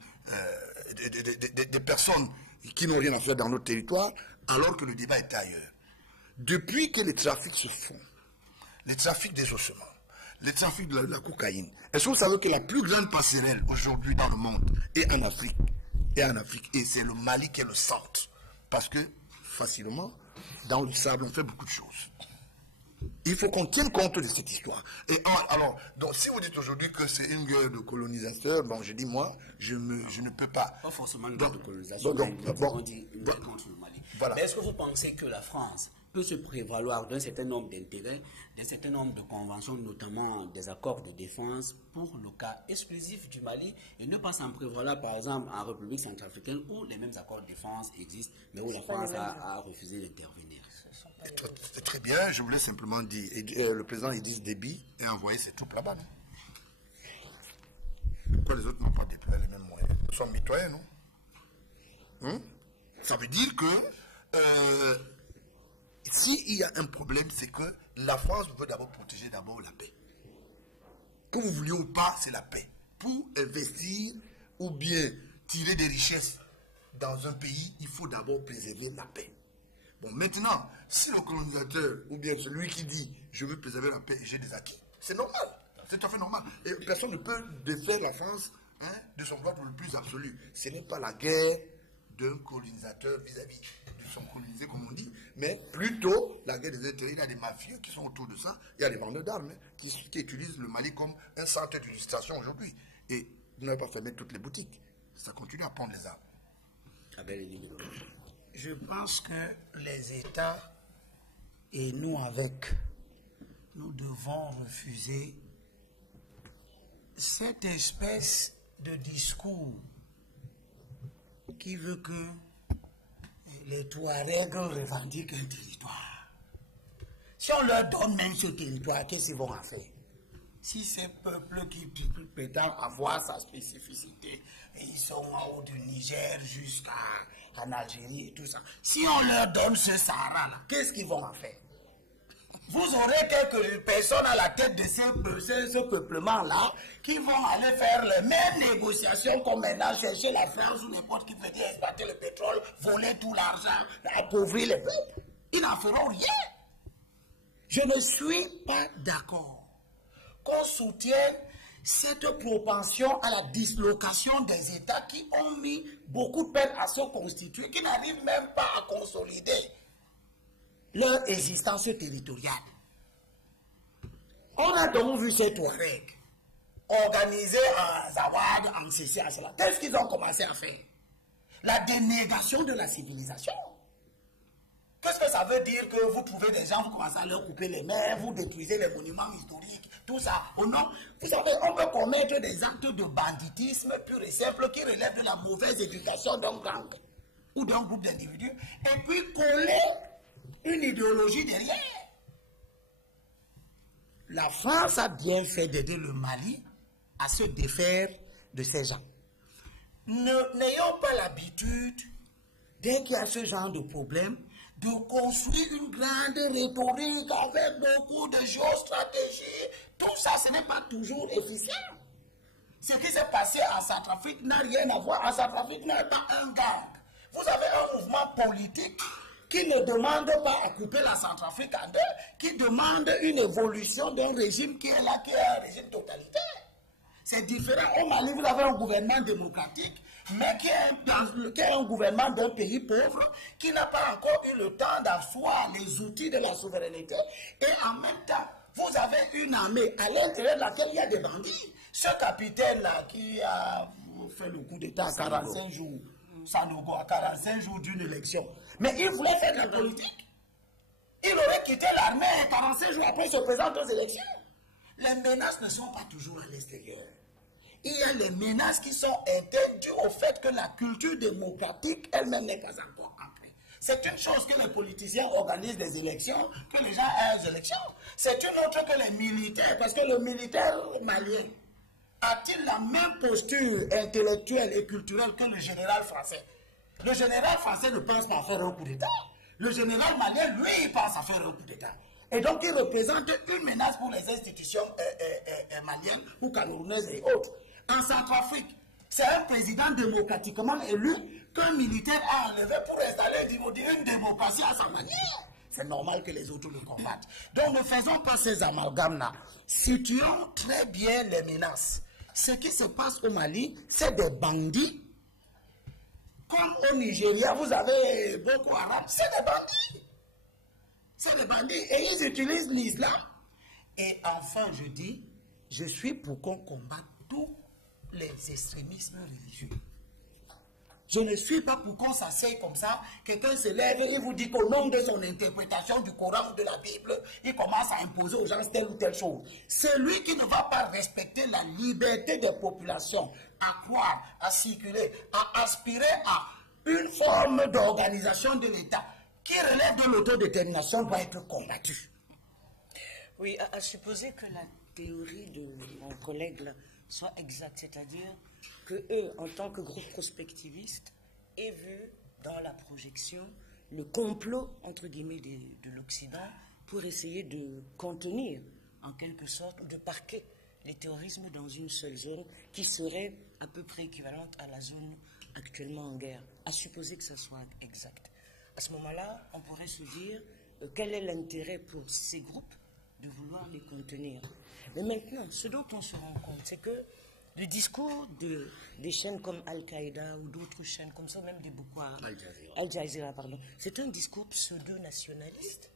des personnes qui n'ont rien à faire dans notre territoire, alors que le débat était ailleurs. Depuis que les trafics se font, les trafics des ossements, les trafics de la cocaïne, est-ce que vous savez que la plus grande passerelle aujourd'hui dans le monde est en Afrique? Et c'est le Mali qui est le centre. Parce que, facilement, dans le sable, on fait beaucoup de choses. Il faut qu'on tienne compte de cette histoire. Et alors, donc, si vous dites aujourd'hui que c'est une guerre de colonisateurs, bon, je dis, moi, je ne peux pas. Pas forcément une guerre de colonisation, on dit une guerre contre le Mali. Voilà. Mais est-ce que vous pensez que la France peut se prévaloir d'un certain nombre d'intérêts, d'un certain nombre de conventions, notamment des accords de défense, pour le cas exclusif du Mali, et ne pas s'en prévaloir, par exemple, en République centrafricaine, où les mêmes accords de défense existent, mais où la France a refusé d'intervenir? C'est très bien, je voulais simplement dire, le président Idriss Déby a envoyé ses troupes là-bas, non? Pourquoi les autres n'ont pas déployé les mêmes moyens? Ils sont mitoyens, non? Ça veut dire que s'il y a un problème, c'est que la France veut d'abord protéger d'abord la paix. Que vous vouliez ou pas, c'est la paix. Pour investir ou bien tirer des richesses dans un pays, il faut d'abord préserver la paix. Bon, maintenant, si le colonisateur, ou bien celui qui dit « je veux préserver la paix et j'ai des acquis », c'est normal, c'est tout à fait normal. Et personne ne peut défaire la France de son droit le plus absolu. Ce n'est pas la guerre d'un colonisateur vis-à-vis de son colonisé, comme on dit, mais plutôt la guerre des intérêts. Il y a des mafieux qui sont autour de ça, il y a des vendeurs d'armes qui utilisent le Mali comme un centre d'illustration aujourd'hui. Et vous n'avez pas fermé toutes les boutiques, ça continue à prendre les armes. Je pense que les États et nous avec, nous devons refuser cette espèce de discours qui veut que les Touaregs revendiquent un territoire. Si on leur donne même ce territoire, qu'est-ce qu'ils vont en faire? Si ces peuples qui prétendent avoir sa spécificité, et ils sont en haut du Niger jusqu'en Algérie et tout ça, si on leur donne ce Sahara-là, qu'est-ce qu'ils vont en faire? Vous aurez quelques personnes à la tête de ce peuplement-là qui vont aller faire les mêmes négociations comme maintenant chercher la France ou n'importe qui veut dire exploiter le pétrole, voler tout l'argent, appauvrir les peuples. Ils n'en feront rien. Je ne suis pas d'accord qu'on soutienne cette propension à la dislocation des États qui ont mis beaucoup de peine à se constituer, qui n'arrivent même pas à consolider leur existence territoriale. On a donc vu ces Touaregs organisés en Zawad, en ceci, en cela. Qu'est-ce qu'ils ont commencé à faire? La dénégation de la civilisation. Qu'est-ce que ça veut dire que vous trouvez des gens, vous commencez à leur couper les mains, vous détruisez les monuments historiques, tout ça, au nom? Vous savez, on peut commettre des actes de banditisme pur et simple qui relèvent de la mauvaise éducation d'un gang ou d'un groupe d'individus, et puis coller une idéologie derrière. La France a bien fait d'aider le Mali à se défaire de ces gens. N'ayons pas l'habitude, dès qu'il y a ce genre de problème, de construire une grande rhétorique avec beaucoup de géostratégie. Tout ça, ce n'est pas toujours efficient. Ce qui s'est passé en Centrafrique n'a rien à voir. En Centrafrique n'est pas un gang. Vous avez un mouvement politique qui ne demande pas à couper la Centrafrique en deux, qui demande une évolution d'un régime qui est là, qui est un régime totalitaire. C'est différent. Au Mali, vous avez un gouvernement démocratique, mais qui est un gouvernement d'un pays pauvre, qui n'a pas encore eu le temps d'asseoir les outils de la souveraineté. Et en même temps, vous avez une armée à l'intérieur de laquelle il y a des bandits. Ce capitaine-là qui a fait le coup d'État à 45 jours, Sanogo, à 45 jours d'une élection. Mais il voulait faire de la politique. Il aurait quitté l'armée et 45 jours après se présente aux élections. Les menaces ne sont pas toujours à l'extérieur. Il y a les menaces qui sont internes dues au fait que la culture démocratique elle-même n'est pas encore entrée. C'est une chose que les politiciens organisent des élections, que les gens aient des élections. C'est une autre que les militaires, parce que le militaire malien a-t-il la même posture intellectuelle et culturelle que le général français? Le général français ne pense pas à faire un coup d'État. Le général malien, lui, il pense à faire un coup d'État. Et donc, il représente une menace pour les institutions maliennes ou camerounaises et autres. En Centrafrique, c'est un président démocratiquement élu qu'un militaire a enlevé pour installer une démocratie à sa manière. C'est normal que les autres le combattent. Donc, ne faisons pas ces amalgames-là. Situons très bien les menaces. Ce qui se passe au Mali, c'est des bandits. Comme au Nigeria, vous avez Boko Haram, c'est des bandits. C'est des bandits et ils utilisent l'islam. Et enfin, je dis, je suis pour qu'on combatte tous les extrémismes religieux. Je ne suis pas pour qu'on s'asseye comme ça, quelqu'un se lève et il vous dit qu'au nom de son interprétation du Coran ou de la Bible, il commence à imposer aux gens telle ou telle chose. Celui qui ne va pas respecter la liberté des populations, à croire, à circuler, à aspirer à une forme d'organisation de l'État qui relève de l'autodétermination doit être combattu. Oui, à supposer que la théorie de mon collègue là soit exacte, c'est-à-dire que eux, en tant que groupe prospectiviste, aient vu dans la projection le complot, entre guillemets, de l'Occident pour essayer de contenir, en quelque sorte, ou de parquer les terrorismes dans une seule zone qui serait à peu près équivalente à la zone actuellement en guerre, à supposer que ça soit exact. À ce moment-là, on pourrait se dire quel est l'intérêt pour ces groupes de vouloir les contenir. Mais maintenant, ce dont on se rend compte, c'est que le discours des chaînes comme Al-Qaïda ou d'autres chaînes comme ça, même des Boko Haram, Al Jazeera, pardon, c'est un discours pseudo-nationaliste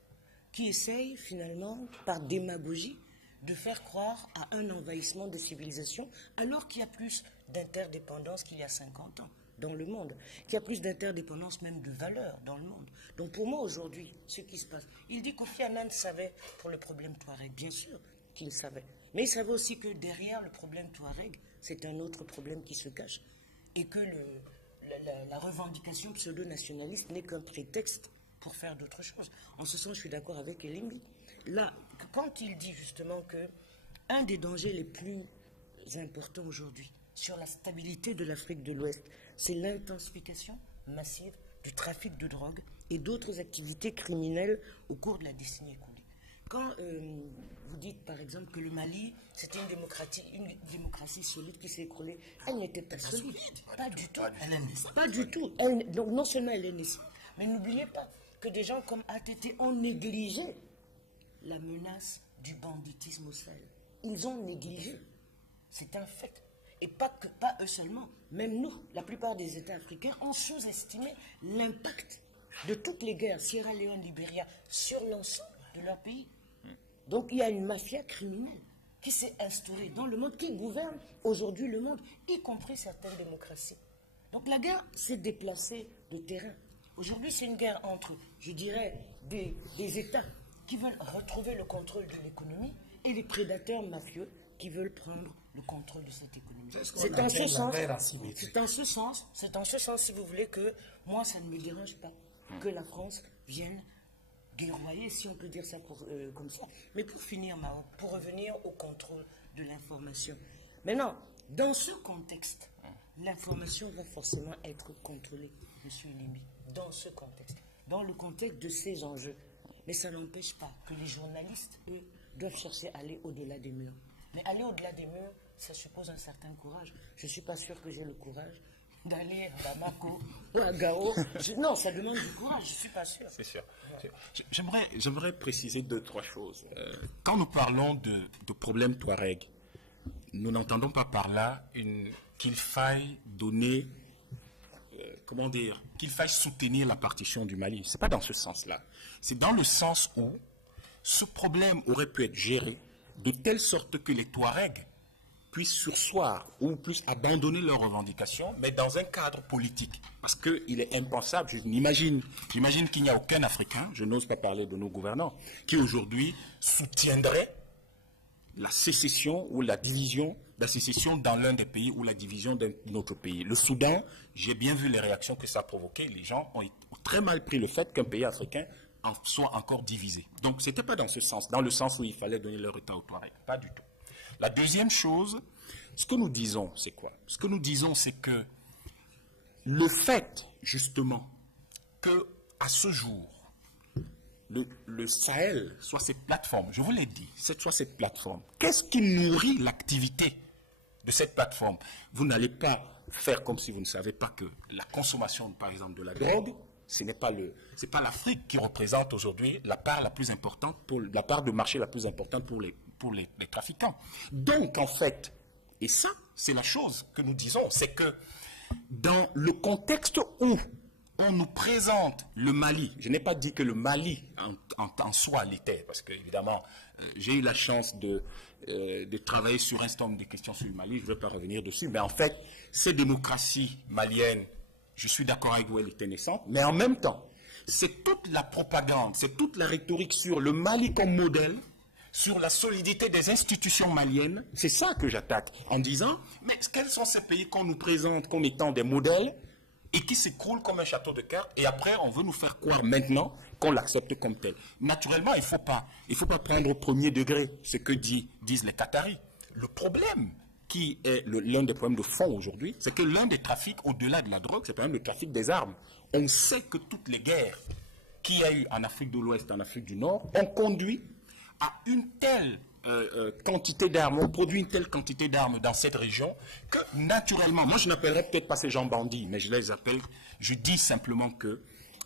qui essaye finalement, par démagogie, de faire croire à un envahissement de civilisation, alors qu'il y a plus d'interdépendance qu'il y a 50 ans dans le monde, qu'il y a plus d'interdépendance même de valeurs dans le monde. Donc pour moi aujourd'hui, ce qui se passe, il dit qu'Kofi Annan savait pour le problème Touareg, bien sûr qu'il savait, mais il savait aussi que derrière le problème Touareg, c'est un autre problème qui se cache, et que la revendication pseudo-nationaliste n'est qu'un prétexte pour faire d'autres choses. En ce sens, je suis d'accord avec Elimbi. Là, quand il dit justement que un des dangers les plus importants aujourd'hui sur la stabilité de l'Afrique de l'Ouest, c'est l'intensification massive du trafic de drogue et d'autres activités criminelles au cours de la décennie écoulée. Quand vous dites par exemple que le Mali, c'était une démocratie solide qui s'est écroulée, elle n'était pas solide, pas du tout. Pas du tout. Donc non seulement elle est naissante, mais n'oubliez pas que des gens comme ATT ont négligé la menace du banditisme au Sahel. Ils ont négligé. C'est un fait. Et pas eux seulement. Même nous, la plupart des États africains ont sous-estimé l'impact de toutes les guerres, Sierra Leone, Libéria, sur l'ensemble de leur pays. Donc il y a une mafia criminelle qui s'est instaurée dans le monde, qui gouverne aujourd'hui le monde, y compris certaines démocraties. Donc la guerre s'est déplacée de terrain. Aujourd'hui, c'est une guerre entre, je dirais, des États qui veulent retrouver le contrôle de l'économie et les prédateurs mafieux qui veulent prendre le contrôle de cette économie. C'est en ce sens, si vous voulez, que moi, ça ne me dérange pas que la France vienne guerroyer, si on peut dire ça comme ça. Mais pour finir, pour revenir au contrôle de l'information. Maintenant, dans ce contexte, l'information va forcément être contrôlée, M. Elimbi, dans ce contexte, dans le contexte de ces enjeux. Mais ça n'empêche pas que les journalistes, eux, doivent chercher à aller au-delà des murs. Mais aller au-delà des murs, ça suppose un certain courage. Je ne suis pas sûr que j'ai le courage d'aller à Bamako ou à Gao. Non, ça demande du courage, je ne suis pas sûr. C'est sûr. J'aimerais préciser 2-3 choses. Quand nous parlons de problème Touareg, nous n'entendons pas par là qu'il faille donner, qu'il faille soutenir la partition du Mali. Ce n'est pas dans ce sens-là. C'est dans le sens où ce problème aurait pu être géré de telle sorte que les Touaregs puissent surseoir ou puissent abandonner leurs revendications, mais dans un cadre politique. Parce qu'il est impensable, j'imagine qu'il n'y a aucun Africain, je n'ose pas parler de nos gouvernants, qui aujourd'hui soutiendrait la sécession ou la division, la sécession dans l'un des pays ou la division d'un autre pays. Le Soudan, j'ai bien vu les réactions que ça a provoqué. Les gens ont très mal pris le fait qu'un pays africain en soit encore divisé. Donc, ce n'était pas dans ce sens, dans le sens où il fallait donner leur état aux Touaregs. Pas du tout. La deuxième chose, ce que nous disons, c'est quoi? Ce que nous disons, c'est que le fait, justement, que à ce jour, le Sahel soit cette plateforme, je vous l'ai dit, soit cette plateforme. Qu'est-ce qui nourrit l'activité de cette plateforme? Vous n'allez pas faire comme si vous ne savez pas que la consommation, par exemple, de la drogue, ce n'est pas l'Afrique qui représente aujourd'hui la part la plus importante, la part de marché la plus importante pour les trafiquants. Donc, en fait, et ça, c'est la chose que nous disons, c'est que dans le contexte où on nous présente le Mali, je n'ai pas dit que le Mali en soi l'était, parce que évidemment, j'ai eu la chance de travailler sur un certain nombre de questions sur le Mali, je ne vais pas revenir dessus, mais en fait, ces démocraties maliennes, je suis d'accord avec vous, elle était naissante, mais en même temps, c'est toute la propagande, c'est toute la rhétorique sur le Mali comme modèle, sur la solidité des institutions maliennes, c'est ça que j'attaque, en disant, mais quels sont ces pays qu'on nous présente comme étant des modèles et qui s'écroulent comme un château de cartes, et après on veut nous faire croire maintenant qu'on l'accepte comme tel. Naturellement, il ne faut pas prendre au premier degré ce que disent les Qataris. Le problème, qui est l'un des problèmes de fond aujourd'hui, c'est que l'un des trafics, au-delà de la drogue, c'est quand même le trafic des armes. On sait que toutes les guerres qu'il y a eu en Afrique de l'Ouest, en Afrique du Nord, ont conduit à une telle quantité d'armes, on produit une telle quantité d'armes dans cette région que naturellement, moi je n'appellerais peut-être pas ces gens bandits, mais je les appelle, je dis simplement que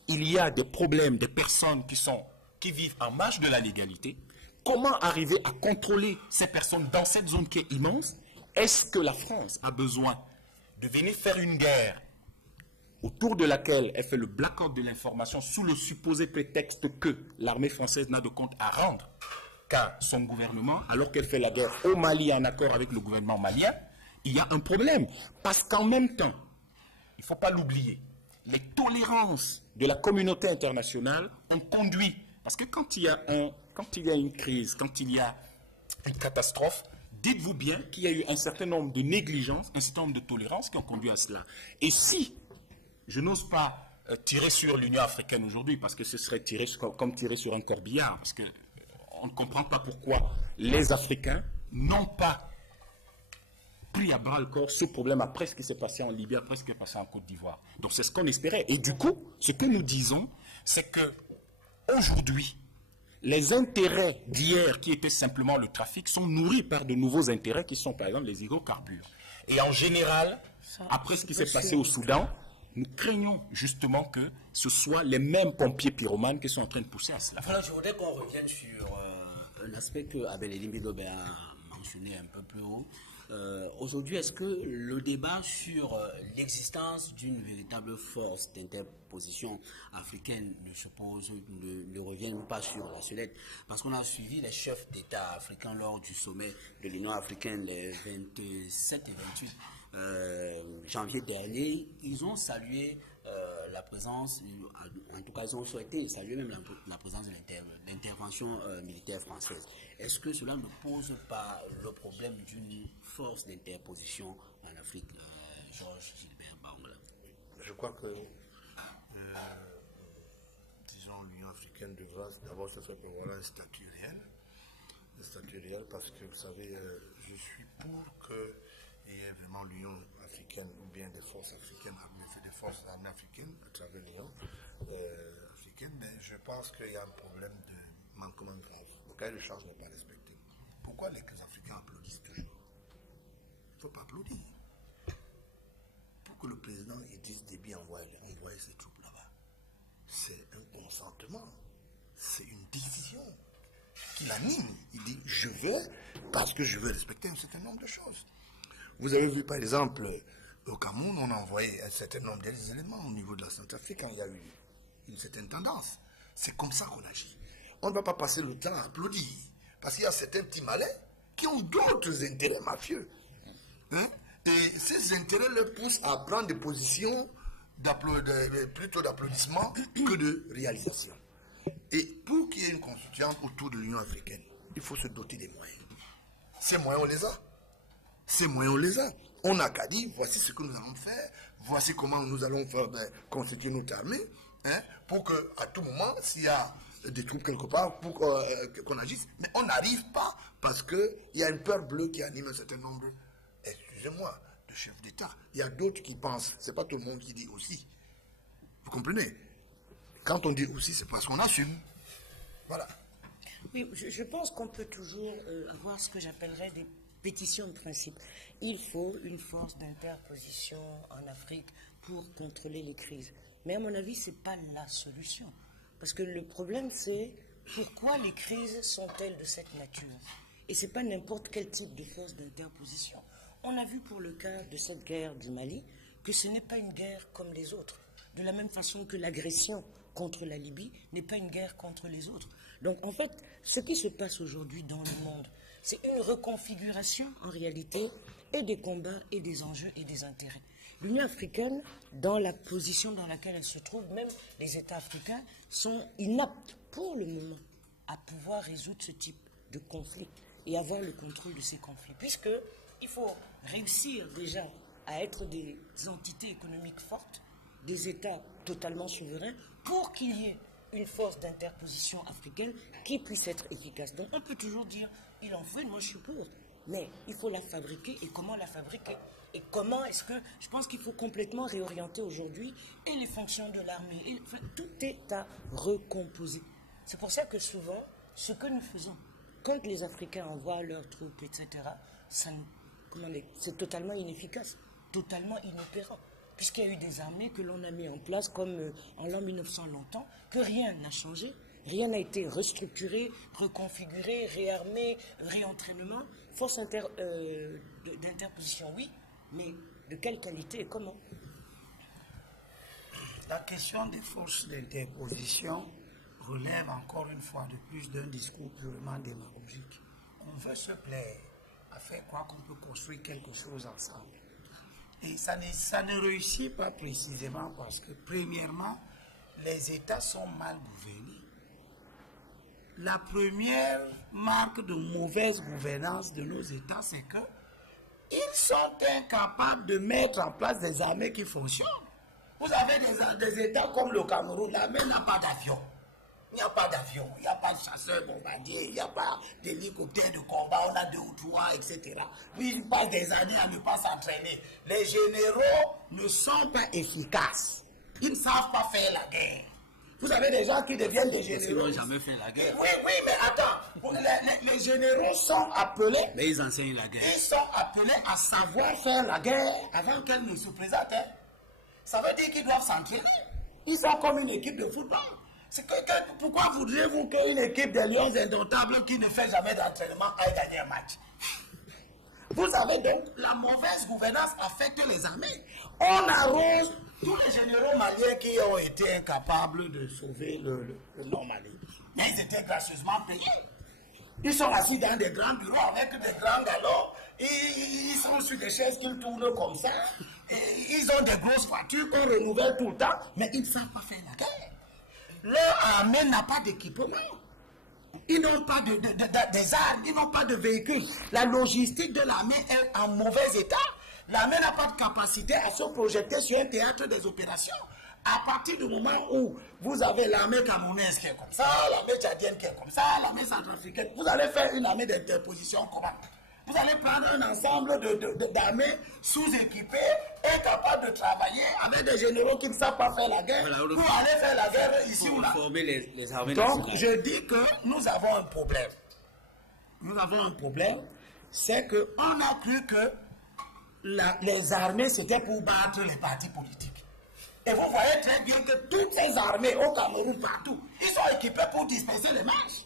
il y a des problèmes, des personnes qui vivent en marge de la légalité. Comment arriver à contrôler ces personnes dans cette zone qui est immense? Est-ce que la France a besoin de venir faire une guerre autour de laquelle elle fait le blackout de l'information sous le supposé prétexte que l'armée française n'a de compte à rendre qu'à son gouvernement, alors qu'elle fait la guerre au Mali en accord avec le gouvernement malien? Il y a un problème. Parce qu'en même temps, il ne faut pas l'oublier, les tolérances de la communauté internationale ont conduit, parce que quand il y a une crise, quand il y a une catastrophe, dites-vous bien qu'il y a eu un certain nombre de négligences, un certain nombre de tolérances qui ont conduit à cela. Et si, je n'ose pas tirer sur l'Union africaine aujourd'hui, parce que ce serait comme tirer sur un corbillard, parce qu'on ne comprend pas pourquoi les Africains n'ont pas pris à bras le corps ce problème après ce qui s'est passé en Libye, après ce qui s'est passé en Côte d'Ivoire. Donc c'est ce qu'on espérait. Et du coup, ce que nous disons, c'est que aujourd'hui, les intérêts d'hier, qui étaient simplement le trafic, sont nourris par de nouveaux intérêts qui sont par exemple les hydrocarbures. Et en général, après ce qui s'est passé au Soudan, nous craignons justement que ce soit les mêmes pompiers pyromanes qui sont en train de pousser à cela. Voilà, je voudrais qu'on revienne sur un aspect que Abel Elimbidobe a mentionné un peu plus haut. Aujourd'hui, est-ce que le débat sur l'existence d'une véritable force d'interposition africaine ne revient pas sur la sellette? Parce qu'on a suivi les chefs d'État africains lors du sommet de l'Union africaine les 27 et 28 janvier dernier. Ils ont salué la présence, en tout cas ils ont souhaité saluer même la présence de l'intervention militaire française. Est-ce que cela ne pose pas le problème d'une force d'interposition en Afrique, Georges Gilbert Bangla? Je crois que, disons, l'Union africaine devra d'abord se faire prévoir un statut réel, parce que, vous savez, je suis pour qu'il y ait vraiment l'Union africaine, ou bien des forces africaines, des forces armées africaines à travers l'Union africaine, mais je pense qu'il y a un problème de manquement grave. Le cahier de charge n'est pas respecté. Pourquoi les Africains applaudissent toujours? Il ne faut pas applaudir. Pour que le président Idriss Déby envoie ses troupes là-bas, c'est un consentement, c'est une décision qui l'anime. Il dit, je veux, parce que je veux respecter un certain nombre de choses. Vous avez vu, par exemple, au Cameroun, on a envoyé un certain nombre d'éléments au niveau de la Centrafrique quand il y a eu une certaine tendance. C'est comme ça qu'on agit. On ne va pas passer le temps à applaudir, parce qu'il y a certains petits malins qui ont d'autres intérêts mafieux. Hein? Et ces intérêts leur poussent à prendre des positions plutôt d'applaudissement que de réalisation. Et pour qu'il y ait une constituante autour de l'Union africaine, il faut se doter des moyens. Ces moyens, on les a. Ces moyens, on les a. On n'a qu'à dire, voici ce que nous allons faire, voici comment nous allons faire constituer notre armée, hein, pour qu'à tout moment, s'il y a des troupes quelque part, pour qu'on agisse. Mais on n'arrive pas parce qu'il y a une peur bleue qui anime un certain nombre, excusez-moi, de chefs d'État. Il y a d'autres qui pensent, c'est pas tout le monde qui dit aussi. Vous comprenez? Quand on dit aussi, c'est parce qu'on assume. Voilà. Oui, je pense qu'on peut toujours avoir ce que j'appellerais des pétitions de principe. Il faut une force d'interposition en Afrique pour contrôler les crises. Mais à mon avis, ce n'est pas la solution. Parce que le problème, c'est pourquoi les crises sont-elles de cette nature? Et ce n'est pas n'importe quel type de force d'interposition. On a vu pour le cas de cette guerre du Mali que ce n'est pas une guerre comme les autres. De la même façon que l'agression contre la Libye n'est pas une guerre contre les autres. Donc en fait, ce qui se passe aujourd'hui dans le monde, c'est une reconfiguration en réalité et des combats et des enjeux et des intérêts. L'Union africaine, dans la position dans laquelle elle se trouve, même les États africains sont inaptes pour le moment à pouvoir résoudre ce type de conflit et avoir le contrôle de ces conflits. Puisqu'il faut réussir déjà à être des entités économiques fortes, des États totalement souverains, pour qu'il y ait une force d'interposition africaine qui puisse être efficace. Donc on peut toujours dire, il en faut une, moi je suis pour, mais il faut la fabriquer, et comment la fabriquer? Et comment est-ce que... Je pense qu'il faut complètement réorienter aujourd'hui et les fonctions de l'armée. Enfin, tout est à recomposer. C'est pour ça que souvent, ce que nous faisons, quand les Africains envoient leurs troupes, etc., c'est totalement inefficace, totalement inopérant. Puisqu'il y a eu des armées que l'on a mis en place, comme en l'an 1900 longtemps, que rien n'a changé, rien n'a été restructuré, reconfiguré, réarmé, réentraînement. Force d'interposition, oui, mais de quelle qualité et comment? La question des forces d'interposition relève encore une fois de plus d'un discours purement démagogique. On veut se plaire à faire croire qu'on peut construire quelque chose ensemble. Et ça ne réussit pas précisément parce que, premièrement, les États sont mal gouvernés. La première marque de mauvaise gouvernance de nos États, c'est qu'ils sont incapables de mettre en place des armées qui fonctionnent. Vous avez des États comme le Cameroun, l'armée n'a pas d'avion. Il n'y a pas d'avion, il n'y a pas de chasseurs bombardiers, il n'y a pas d'hélicoptères de combat, on a 2 ou 3, etc. Puis ils passent des années à ne pas s'entraîner. Les généraux ne sont pas efficaces. Ils ne savent pas faire la guerre. Vous avez des gens qui deviennent des généraux. Ils n'ont jamais fait la guerre. Oui, mais attends. Les généraux sont appelés. Mais ils enseignent la guerre. Ils sont appelés à savoir faire la guerre avant qu'elle ne se présente. Hein. Ça veut dire qu'ils doivent s'entraîner. Ils sont comme une équipe de football. Pourquoi voudriez-vous qu'une équipe de lions indomptables qui ne fait jamais d'entraînement aille gagner un match? Vous savez donc, la mauvaise gouvernance affecte les armées. On arrose tous les généraux maliens qui ont été incapables de sauver le Nord-Mali. Mais ils étaient gracieusement payés. Ils sont assis dans des grands bureaux avec des grands galons. Ils sont sur des chaises qui tournent comme ça. Et ils ont des grosses voitures qu'on renouvelle tout le temps. Mais ils ne savent pas faire la guerre. Leur armée n'a pas d'équipement. Ils n'ont pas des armes, ils n'ont pas de véhicules. La logistique de l'armée est en mauvais état. L'armée n'a pas de capacité à se projeter sur un théâtre des opérations. À partir du moment où vous avez l'armée camerounaise qui est comme ça, l'armée tchadienne qui est comme ça, l'armée centrafricaine, vous allez faire une armée d'interposition comment? Vous allez prendre un ensemble d'armées sous-équipées, incapables de travailler, avec des généraux qui ne savent pas faire la guerre, pour aller faire la guerre ici ou là. Les armées Donc, nationales. je dis que nous avons un problème. Nous avons un problème, c'est qu'on a cru que les armées, c'était pour battre les partis politiques. Et vous voyez très bien que toutes ces armées au Cameroun, partout, ils sont équipés pour disperser les marches.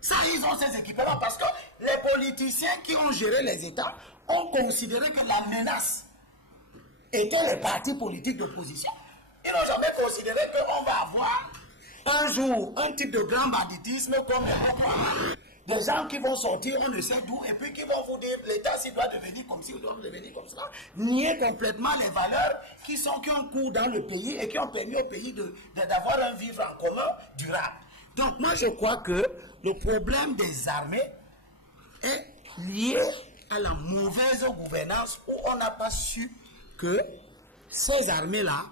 Ça, ils ont ces équipements parce que les politiciens qui ont géré les États ont considéré que la menace était les partis politiques d'opposition. Ils n'ont jamais considéré qu'on va avoir un jour un type de grand banditisme comme des gens qui vont sortir, on ne sait d'où, et puis qui vont vous dire l'État s'il doit devenir comme ci, il doit devenir comme cela. Nier complètement les valeurs qui ont cours dans le pays et qui ont permis au pays d'avoir un vivre en commun durable. Donc moi je crois que le problème des armées est lié à la mauvaise gouvernance où on n'a pas su que ces armées-là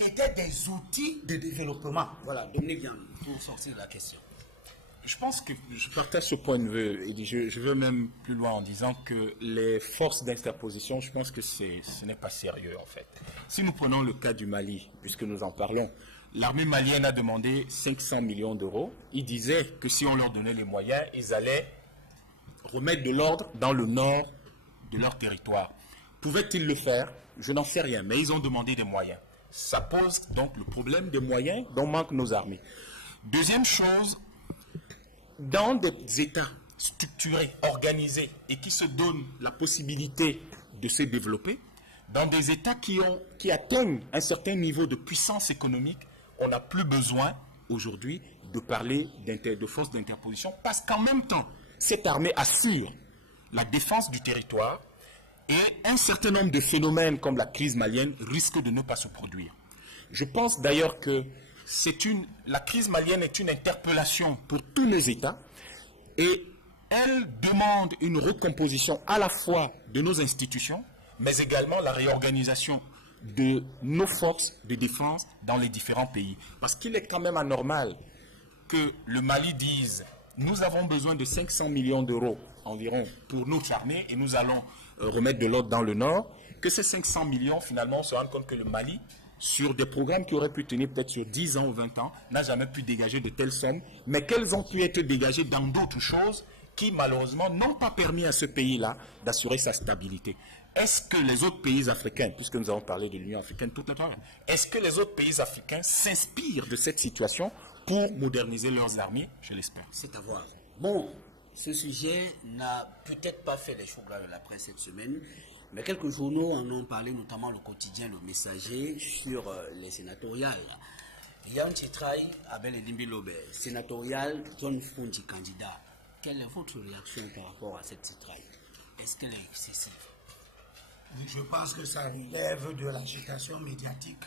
étaient des outils de développement. Voilà, Dominique Dian, pour sortir de la question. Je pense que je partage ce point de vue et je veux même plus loin en disant que les forces d'interposition, je pense que ce n'est pas sérieux en fait. Si nous prenons le cas du Mali, puisque nous en parlons, l'armée malienne a demandé 500 millions d'euros. Ils disaient que si on leur donnait les moyens, ils allaient remettre de l'ordre dans le nord de leur territoire. Pouvaient-ils le faire? Je n'en sais rien, mais ils ont demandé des moyens. Ça pose donc le problème des moyens dont manquent nos armées. Deuxième chose, dans des États structurés, organisés et qui se donnent la possibilité de se développer, dans des États qui atteignent un certain niveau de puissance économique, on n'a plus besoin aujourd'hui de parler de force d'interposition parce qu'en même temps, cette armée assure la défense du territoire et un certain nombre de phénomènes comme la crise malienne risquent de ne pas se produire. Je pense d'ailleurs que la crise malienne est une interpellation pour tous les États et elle demande une recomposition à la fois de nos institutions, mais également la réorganisation de nos forces de défense dans les différents pays. Parce qu'il est quand même anormal que le Mali dise « nous avons besoin de 500 millions d'euros environ pour notre armée et nous allons remettre de l'ordre dans le nord », que ces 500 millions finalement on se rende compte que le Mali, sur des programmes qui auraient pu tenir peut-être sur 10 ans ou 20 ans, n'a jamais pu dégager de telles sommes, mais qu'elles ont pu être dégagées dans d'autres choses qui, malheureusement, n'ont pas permis à ce pays-là d'assurer sa stabilité. Est-ce que les autres pays africains, puisque nous avons parlé de l'Union africaine tout le temps, est-ce que les autres pays africains s'inspirent de cette situation pour moderniser leurs armées? Je l'espère. C'est à voir. Bon, ce sujet n'a peut-être pas fait les choux gras de la presse cette semaine, mais quelques journaux en ont parlé, notamment le quotidien Le Messager, sur les sénatoriales. Il y a un titrail, Abel Edimbi Lobé, sénatorial, John Fundi candidat. Quelle est votre réaction par rapport à cette titrail? Est-ce qu'elle est excessive? Je pense que ça relève de l'agitation médiatique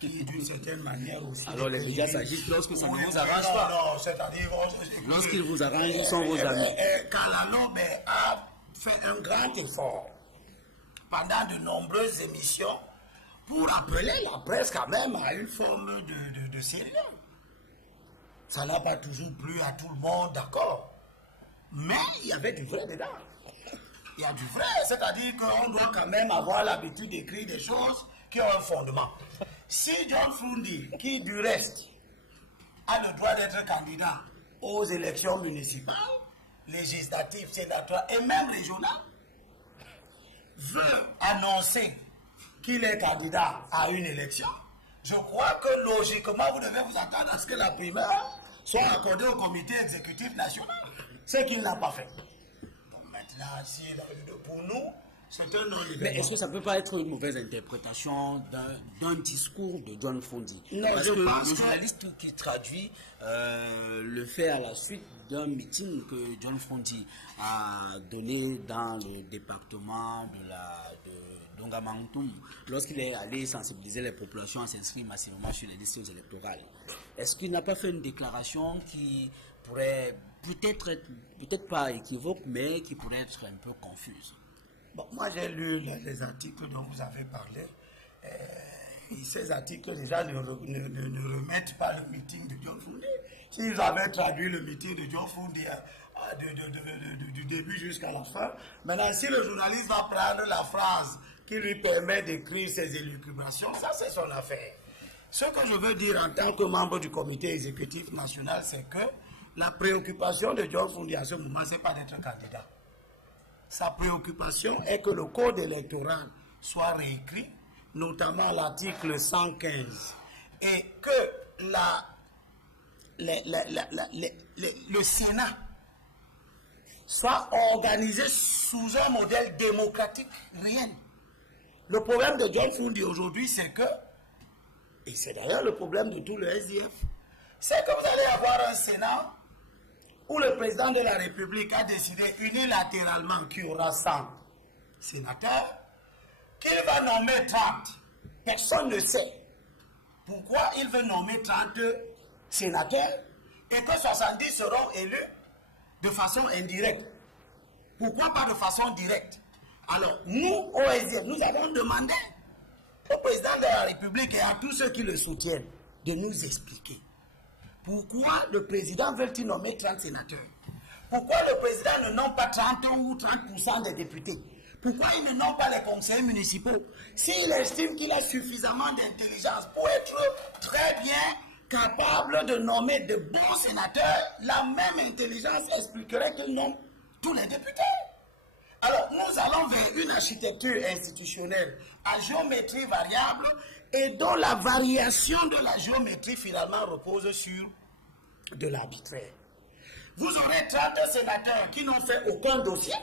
qui, d'une certaine manière aussi... Alors les médias s'agitent lorsque ça ne vous arrange non, pas. Non, c'est-à-dire... Lorsqu'ils vous arrangent, ils sont vos amis. Kalalo a fait un grand effort pendant de nombreuses émissions pour appeler la presse quand même à une forme de sérieux. Ça n'a pas toujours plu à tout le monde, d'accord. Mais il y avait du vrai dedans. Il y a du vrai, c'est-à-dire qu'on doit quand même avoir l'habitude d'écrire des choses qui ont un fondement. Si John Fundi, qui du reste a le droit d'être candidat aux élections municipales, législatives, sénatoriales et même régionales, veut annoncer qu'il est candidat à une élection, je crois que logiquement, vous devez vous attendre à ce que la primaire soit accordée au comité exécutif national, ce qu'il n'a pas fait. Donc maintenant, si pour nous, c'est un non-événement. Mais est-ce que ça ne peut pas être une mauvaise interprétation d'un discours de John Fundi? Non, parce je que pense le que... journaliste qui traduit le fait à la suite d'un meeting que John Fundi a donné dans le département de Dongamantoum, lorsqu'il est allé sensibiliser les populations à s'inscrire massivement sur les listes électorales. Est-ce qu'il n'a pas fait une déclaration qui pourrait peut-être pas équivoque, mais qui pourrait être un peu confuse? Bon, moi j'ai lu les articles dont vous avez parlé. Et ces articles déjà ne remettent pas le meeting de John Fundi. S'ils avaient traduit le meeting de John Fundi du début jusqu'à la fin, maintenant si le journaliste va prendre la phrase qui lui permet d'écrire ses élucubrations, ça c'est son affaire. Ce que je veux dire en tant que membre du comité exécutif national, c'est que la préoccupation de John Fundi à ce moment, ce n'est pas d'être candidat. Sa préoccupation est que le code électoral soit réécrit, notamment l'article 115, et que le Sénat soit organisé sous un modèle démocratique réel. Le problème de John Fundi aujourd'hui, c'est que, et c'est d'ailleurs le problème de tout le SDF, c'est que vous allez avoir un Sénat où le président de la République a décidé unilatéralement qu'il y aura 100 sénateurs, qu'il va nommer 30. Personne ne sait pourquoi il veut nommer 30 sénateurs et que 70 seront élus de façon indirecte. Pourquoi pas de façon directe? Alors, nous, au SDF, nous avons demandé au président de la République et à tous ceux qui le soutiennent de nous expliquer pourquoi le président veut-il nommer 30 sénateurs? Pourquoi le président ne nomme pas 30 ou 30% des députés? Pourquoi il ne nomme pas les conseillers municipaux? S'il estime qu'il a suffisamment d'intelligence pour être très bien capable de nommer de bons sénateurs, la même intelligence expliquerait qu'il nomme tous les députés. Alors, nous allons vers une architecture institutionnelle à géométrie variable et dont la variation de la géométrie finalement repose sur de l'arbitraire. Vous aurez 30 sénateurs qui n'ont fait aucun dossier,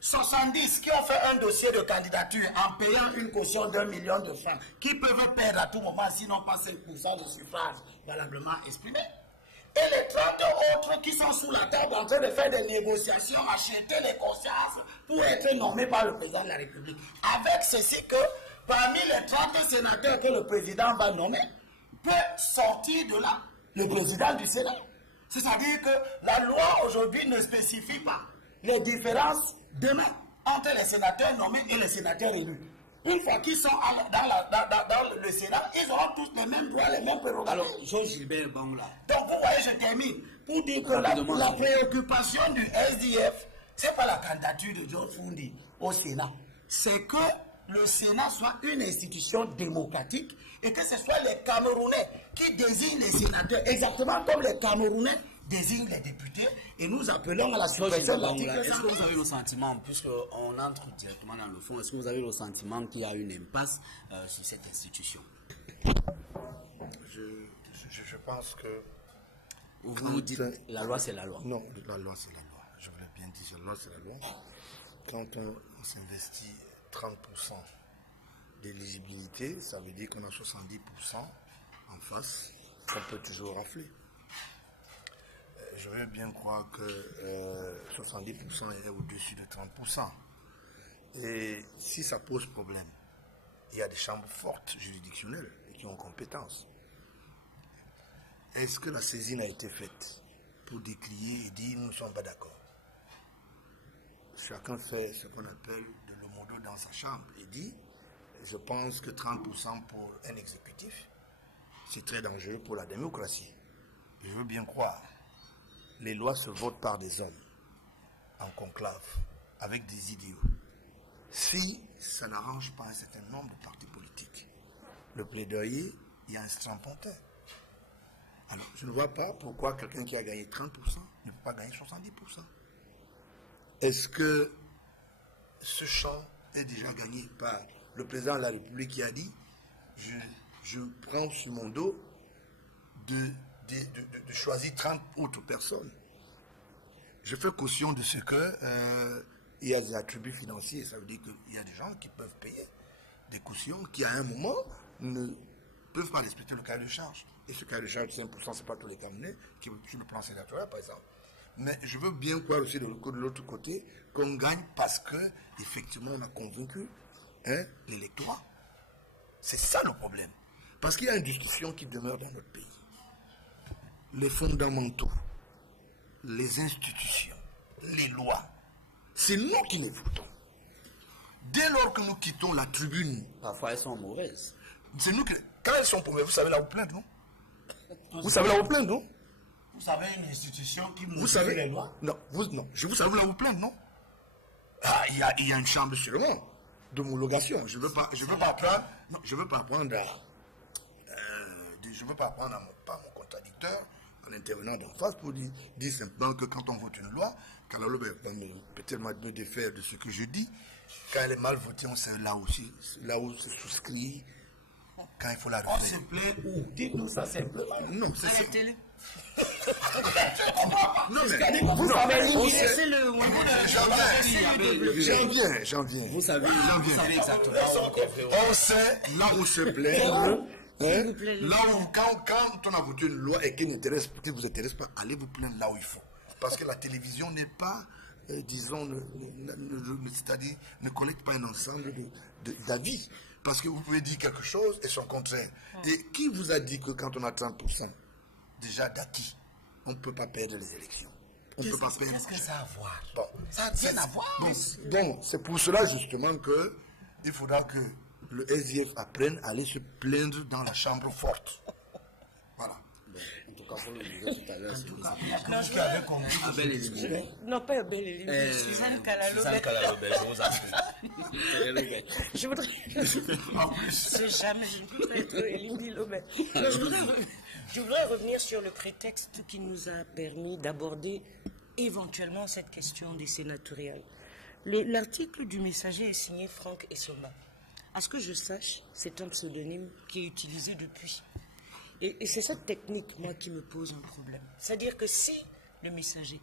70 qui ont fait un dossier de candidature en payant une caution d'1 million de francs, qui peuvent perdre à tout moment s'ils n'ont pas 5% de suffrage valablement exprimé. Et les 30 autres qui sont sous la table en train de faire des négociations, acheter les consciences pour être nommés par le président de la République. Avec ceci que parmi les 30 sénateurs que le président va nommer, peut sortir de là le président du Sénat. C'est-à-dire que la loi aujourd'hui ne spécifie pas les différences demain entre les sénateurs nommés et les sénateurs élus. Une fois qu'ils sont dans le Sénat, ils auront tous les mêmes droits, les mêmes prérogatives. Alors, Jean-Gilbert Bangla. Donc, vous voyez, je termine. Pour dire que la préoccupation du SDF, ce n'est pas la candidature de John Fundi au Sénat. C'est que le Sénat soit une institution démocratique et que ce soit les Camerounais qui désignent les sénateurs, exactement comme les Camerounais désignent les députés, et nous appelons à la suppression de l'article 100. Est-ce que vous avez le sentiment, puisqu'on entre directement dans le fond, est-ce que vous avez le sentiment qu'il y a une impasse sur cette institution? Je pense que... Vous dites la loi c'est la loi. Non, la loi c'est la loi. Je voulais bien dire la loi c'est la loi. Quand on s'investit 30% d'éligibilité, ça veut dire qu'on a 70% en face, qu'on peut toujours rafler. Je veux bien croire que 70% est au-dessus de 30%. Et si ça pose problème, il y a des chambres fortes juridictionnelles qui ont compétence. Est-ce que la saisine a été faite pour décrier et dire nous ne sommes pas d'accord? Chacun fait ce qu'on appelle de l'homodo dans sa chambre et dit je pense que 30% pour un exécutif, c'est très dangereux pour la démocratie. Je veux bien croire. Les lois se votent par des hommes, en conclave, avec des idéaux. Si ça n'arrange pas un certain nombre de partis politiques, le plaidoyer, il y a un strapontin. Alors, je ne vois pas pourquoi quelqu'un qui a gagné 30% ne peut pas gagner 70%. Est-ce que ce champ est déjà gagné par le président de la République qui a dit je prends sur mon dos de choisir 30 autres personnes. Je fais caution de ce que il y a des attributs financiers. Ça veut dire qu'il y a des gens qui peuvent payer des cautions qui, à un moment, ne peuvent pas respecter le cahier de charge. Et ce cahier de charge de 5%, ce n'est pas tous les Camerounais qui sur le plan sénatorial, par exemple. Mais je veux bien croire aussi de l'autre côté qu'on gagne parce que, effectivement, on a convaincu l'électorat. C'est ça le problème. Parce qu'il y a une discussion qui demeure dans notre pays. Les fondamentaux, les institutions, les lois, c'est nous qui les votons. Dès lors que nous quittons la tribune... Parfois elles sont mauvaises. C'est nous qui... Quand elles sont mauvaises, vous savez là où plaindre, non? Vous savez là où plaindre, non? Vous savez une institution qui vous savez les lois? Non, je vous savez là où plaindre, non? Ah, il y a une chambre sûrement d'homologation. Je veux pas apprendre... Non, je veux pas apprendre à... je veux pas apprendre à mon contradicteur en intervenant d'en face pour dire simplement que quand on vote une loi, quand la loi va peut-être me défaire de ce que je dis, quand elle est mal votée, on sait là aussi, là où c'est souscrit, quand il faut la refaire. On se plaît où? Dites-nous ça simplement. Non, c'est à la télé. Non, mais vous savez, j'en viens. Vous savez exactement. On sait là où se plaît. Là où, quand on a voté une loi et qui ne vous intéresse pas, allez vous plaindre là où il faut. Parce que la télévision n'est pas, disons, c'est-à-dire, ne collecte pas un ensemble d'avis. Parce que vous pouvez dire quelque chose et son contraire. Et qui vous a dit que quand on a 30% déjà d'acquis, on ne peut pas perdre les élections? on ne peut pas perdre. Qu'est-ce que ça a à voir? Bon, Ça n'a rien à voir. donc, c'est pour cela justement que il faudra que le SDF apprenne à aller se plaindre dans la chambre forte. Voilà. En tout cas, vous le disiez tout à l'heure, c'est Non, je l'avais compris. Abel et Limbi. Non, pas Abel et Limbi, Suzanne Kalalobé. Suzanne Kalalobé, je vous appelle. Je voudrais... C'est jamais, je ne peux pas être Elimbi Lobé. Je voudrais revenir sur le prétexte qui nous a permis d'aborder éventuellement cette question des sénatoriales. L'article du Messager est signé Franck Essoma. À ce que je sache, c'est un pseudonyme qui est utilisé depuis. Et c'est cette technique, moi, qui me pose un problème. C'est-à-dire que si le Messager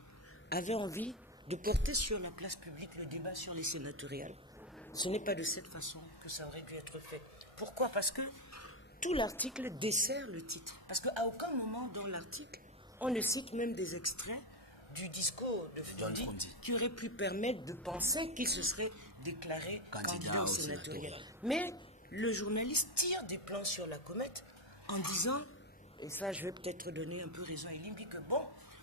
avait envie de porter sur la place publique le débat sur les sénatoriales, ce n'est pas de cette façon que ça aurait dû être fait. Pourquoi? Parce que tout l'article dessert le titre. Parce qu'à aucun moment dans l'article, on ne cite même des extraits du discours de Frondi qui aurait pu permettre de penser qu'il se serait déclaré candidat au sénatorial. Mais le journaliste tire des plans sur la comète en disant, et ça je vais peut-être donner un peu raison à Elimbi, que bon,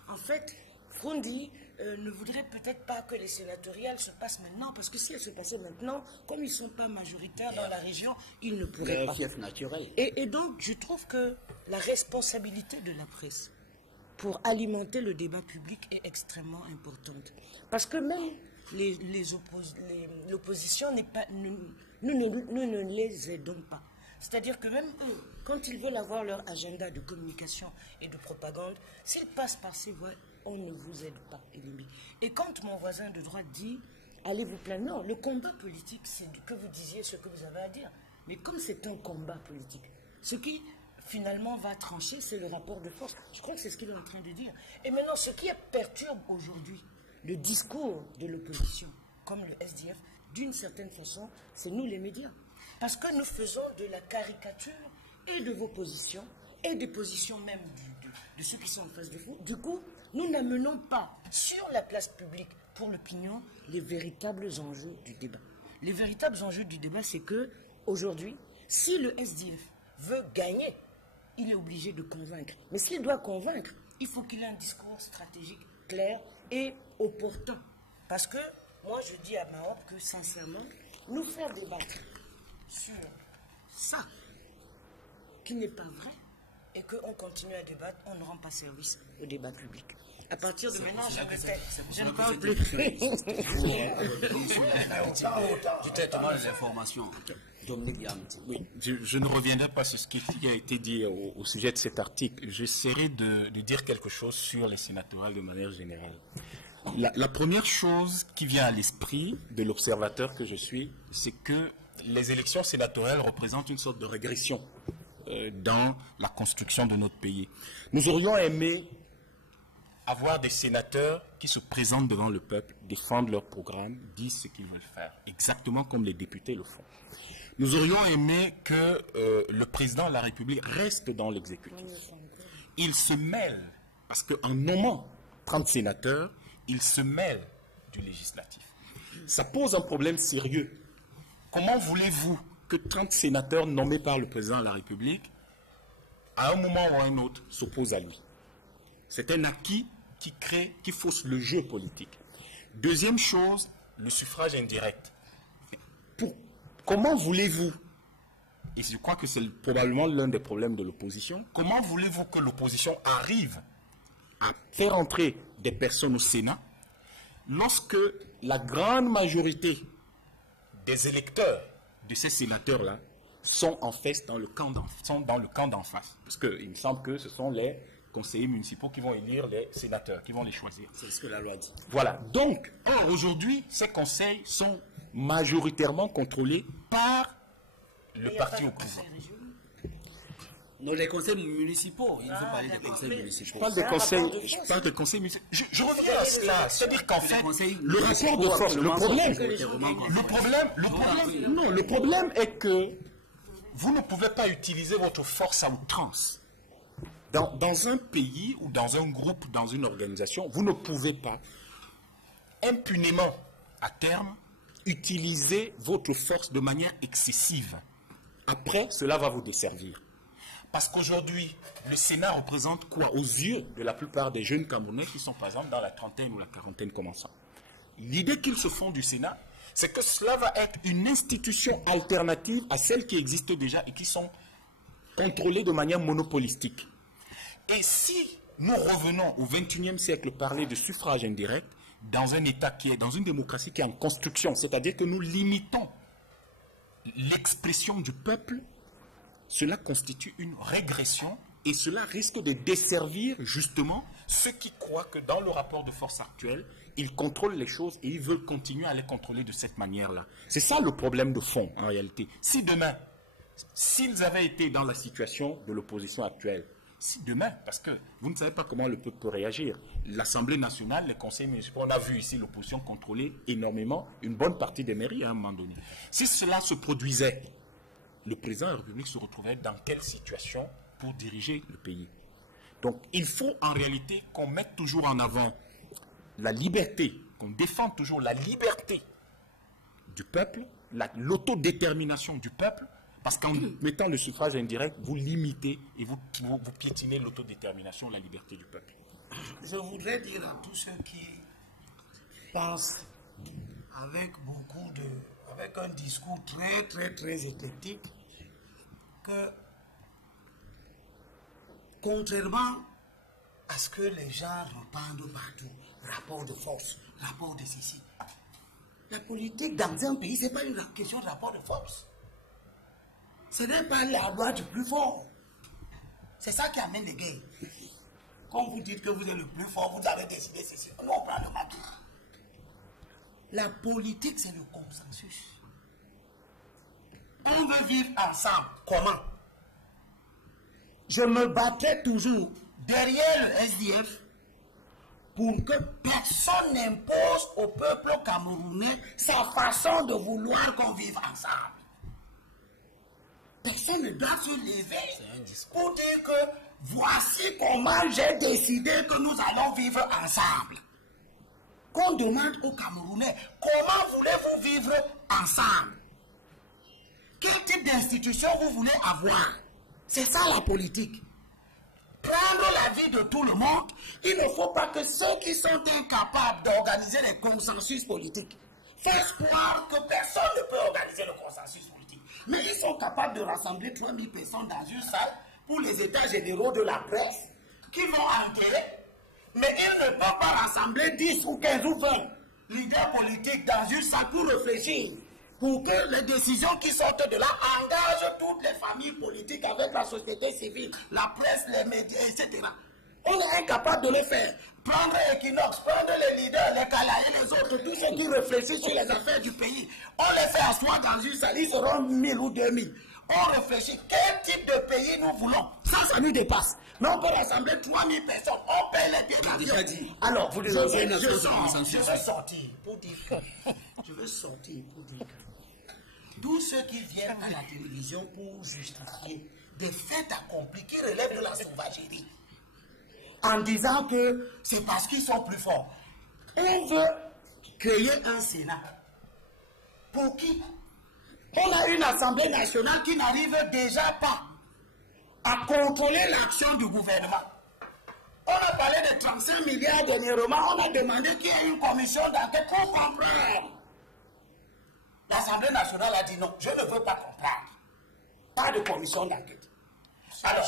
en fait, Frondi ne voudrait peut-être pas que les sénatoriales se passent maintenant, parce que si elles se passaient maintenant, comme ils ne sont pas majoritaires dans la région, ils ne pourraient pas. Fief naturel. Et donc, je trouve que la responsabilité de la presse pour alimenter le débat public est extrêmement importante. Parce que même l'opposition n'est pas... Nous ne les aidons pas. C'est-à-dire que même eux, quand ils veulent avoir leur agenda de communication et de propagande, s'ils passent par ces voies, on ne vous aide pas, Elimbi. Et quand mon voisin de droite dit, allez vous plaindre, non, le combat politique, c'est que vous disiez ce que vous avez à dire. Mais comme c'est un combat politique, ce qui finalement va trancher, c'est le rapport de force. Je crois que c'est ce qu'il est en train de dire. Et maintenant, ce qui perturbe aujourd'hui le discours de l'opposition, comme le SDF, d'une certaine façon, c'est nous les médias. Parce que nous faisons de la caricature et de vos positions, et des positions même de ceux qui sont en face de vous. Du coup, nous n'amenons pas sur la place publique pour l'opinion les véritables enjeux du débat. Les véritables enjeux du débat, c'est que aujourd'hui, si le SDF veut gagner, il est obligé de convaincre. Mais s'il doit convaincre, il faut qu'il ait un discours stratégique clair et opportun. Parce que moi, je dis à Mahop que sincèrement, nous faire débattre sur ça, qui n'est pas vrai, et qu'on continue à débattre, on ne rend pas service au débat public. À partir de maintenant, je ne parle plus. Du traitement des informations. Dominique Yamti. Oui, je ne reviendrai pas sur ce qui a été dit au sujet de cet article. J'essaierai de dire quelque chose sur les sénatoriales de manière générale. La première chose qui vient à l'esprit de l'observateur que je suis, c'est que les élections sénatoriales représentent une sorte de régression dans la construction de notre pays. Nous aurions aimé avoir des sénateurs qui se présentent devant le peuple, défendent leur programme, disent ce qu'ils veulent faire, exactement comme les députés le font. Nous aurions aimé que le président de la République reste dans l'exécutif. Il se mêle, parce qu'en nommant 30 sénateurs, il se mêle du législatif. Ça pose un problème sérieux. Comment voulez-vous que 30 sénateurs nommés par le président de la République, à un moment ou à un autre, s'opposent à lui? C'est un acquis qui fausse le jeu politique. Deuxième chose, le suffrage indirect. Comment voulez-vous, et je crois que c'est probablement l'un des problèmes de l'opposition, comment voulez-vous que l'opposition arrive à faire entrer des personnes au Sénat lorsque la grande majorité des électeurs de ces sénateurs-là sont en fait dans le camp d'en face? Parce qu'il me semble que ce sont les conseillers municipaux qui vont élire les sénateurs, qui vont les choisir. C'est ce que la loi dit. Voilà. Donc, aujourd'hui, ces conseils sont majoritairement contrôlés par le parti au pouvoir. Non, les conseils municipaux. Il faut parler des conseils municipaux. Je parle des conseils municipaux. Je reviens à cela. C'est-à-dire qu'en fait, le rapport de force, le problème est que vous ne pouvez pas utiliser votre force à outrance. Dans un pays ou dans un groupe, dans une organisation, vous ne pouvez pas impunément, à terme, utiliser votre force de manière excessive. Après, cela va vous desservir. Parce qu'aujourd'hui, le Sénat représente quoi aux yeux de la plupart des jeunes Camerounais qui sont par exemple dans la trentaine ou la quarantaine commençant? L'idée qu'ils se font du Sénat, c'est que cela va être une institution alternative à celles qui existent déjà et qui sont contrôlées de manière monopolistique. Et si nous revenons au XXIe siècle parler de suffrage indirect, dans un État qui est, dans une démocratie qui est en construction, c'est-à-dire que nous limitons l'expression du peuple, cela constitue une régression et cela risque de desservir justement ceux qui croient que dans le rapport de force actuel, ils contrôlent les choses et ils veulent continuer à les contrôler de cette manière-là. C'est ça le problème de fond en réalité. Si demain, s'ils avaient été dans la situation de l'opposition actuelle, si demain, parce que vous ne savez pas comment le peuple peut réagir, l'Assemblée nationale, les conseils municipaux, on a vu ici l'opposition contrôler énormément une bonne partie des mairies à un moment donné. Si cela se produisait, le président de la République se retrouvait dans quelle situation pour diriger le pays? Donc il faut en réalité qu'on mette toujours en avant la liberté, qu'on défende toujours la liberté du peuple, l'autodétermination du peuple, parce qu'en mettant le suffrage indirect, vous limitez et vous piétinez l'autodétermination, la liberté du peuple. Je voudrais dire à tous ceux qui pensent avec un discours très éclectique que, contrairement à ce que les gens répandent partout, rapport de force, rapport de ceci, la politique dans un pays, ce n'est pas une question de rapport de force. Ce n'est pas la loi du plus fort. C'est ça qui amène les guerres. Quand vous dites que vous êtes le plus fort, vous avez décidé ceci. Nous, on prend le matou. La politique, c'est le consensus. On veut vivre ensemble. Comment? Je me battrai toujours derrière le SDF pour que personne n'impose au peuple camerounais sa façon de vouloir qu'on vive ensemble. Personne ne doit se lever pour dire que voici comment j'ai décidé que nous allons vivre ensemble. Qu'on demande aux Camerounais, comment voulez-vous vivre ensemble? Quel type d'institution vous voulez avoir? C'est ça la politique. Prendre la vie de tout le monde, il ne faut pas que ceux qui sont incapables d'organiser les consensus politiques fassent croire que personne ne peut organiser le consensus politique. Mais ils sont capables de rassembler 3000 personnes dans une salle pour les états généraux de la presse qui vont entrer, mais ils ne peuvent pas rassembler 10 ou 15 ou 20 leaders politiques dans une salle pour réfléchir, pour que les décisions qui sortent de là engagent toutes les familles politiques avec la société civile, la presse, les médias, etc. On est incapable de le faire. Prendre Equinox, prendre les leaders, les Kala et les autres, tous ceux qui réfléchissent sur les affaires du pays, on les fait asseoir dans une salle, ils seront 1000 ou 2000. On réfléchit, quel type de pays nous voulons? Ça nous dépasse. Mais on peut rassembler 3000 personnes, on paye les billets d'avion. Alors, je veux sortir pour dire que tous ceux qui viennent à la télévision pour justifier des faits accomplis qui relèvent de la sauvagerie, en disant que c'est parce qu'ils sont plus forts. On veut créer un Sénat. Pour qui? On a une Assemblée nationale qui n'arrive déjà pas à contrôler l'action du gouvernement. On a parlé de 35 milliards dernièrement, on a demandé qu'il y ait une commission d'enquête pour comprendre. L'Assemblée nationale a dit non, je ne veux pas comprendre. Pas de commission d'enquête. Alors,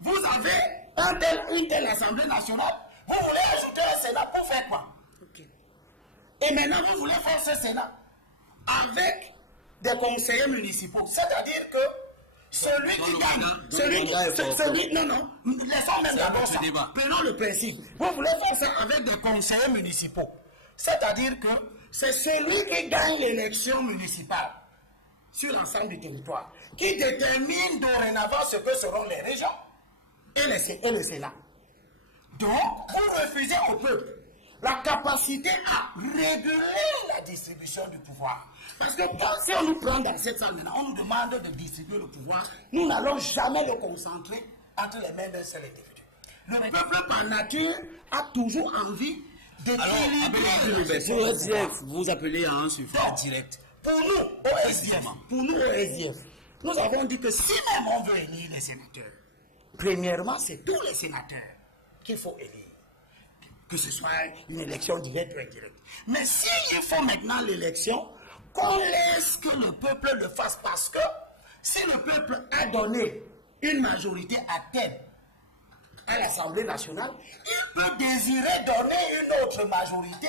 vous avez une telle Assemblée nationale, vous voulez ajouter un Sénat pour faire quoi? Et maintenant, vous voulez faire ce Sénat avec des conseillers municipaux. C'est-à-dire que celui qui gagne, non, laissons même d'abord ça. Prenons le principe. Vous voulez faire ça avec des conseillers municipaux. C'est-à-dire que c'est celui qui gagne l'élection municipale sur l'ensemble du territoire qui détermine dorénavant ce que seront les régions et le Sénat. Donc, vous refusez au peuple la capacité à réguler la distribution du pouvoir. Parce que si on nous prend dans cette salle maintenant, on nous demande de distribuer le pouvoir, nous n'allons jamais le concentrer entre les mains d'un seul individu. Le peuple, par nature, a toujours envie d'équilibrer. Pour le SDF, vous appelez à un suffrage direct. Pour nous, au SDF, nous avons dit que si même on veut élire les sénateurs, premièrement, c'est tous les sénateurs qu'il faut élire. Que ce soit une élection directe ou indirecte. Mais s'il faut maintenant l'élection, qu'on laisse que le peuple le fasse, parce que si le peuple a donné une majorité à tel à l'Assemblée nationale, il peut désirer donner une autre majorité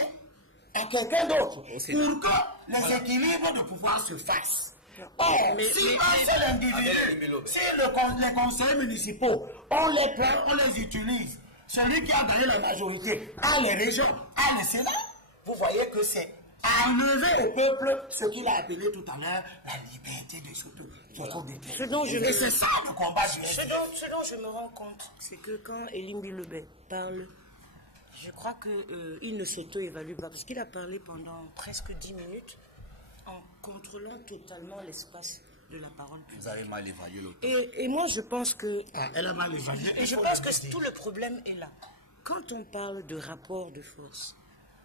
à quelqu'un d'autre pour que les équilibres de pouvoir se fassent. Or, si un seul individu, si les conseillers municipaux, on les prend, on les utilise, celui qui a gagné la majorité a les régions, a le Sénat, vous voyez que c'est enlever au peuple ce qu'il a appelé tout à l'heure la liberté de s'autodéterminer. Et c'est ça le combat du ce dont je me rends compte, c'est que quand Elim Bilobé parle, je crois qu'il ne s'auto-évalue pas, parce qu'il a parlé pendant presque 10 minutes en contrôlant totalement l'espace de la parole. Vous avez mal évalué l'autre. Et moi, je pense que... elle a mal évalué. Et je pense que tout le problème est là. Quand on parle de rapport de force,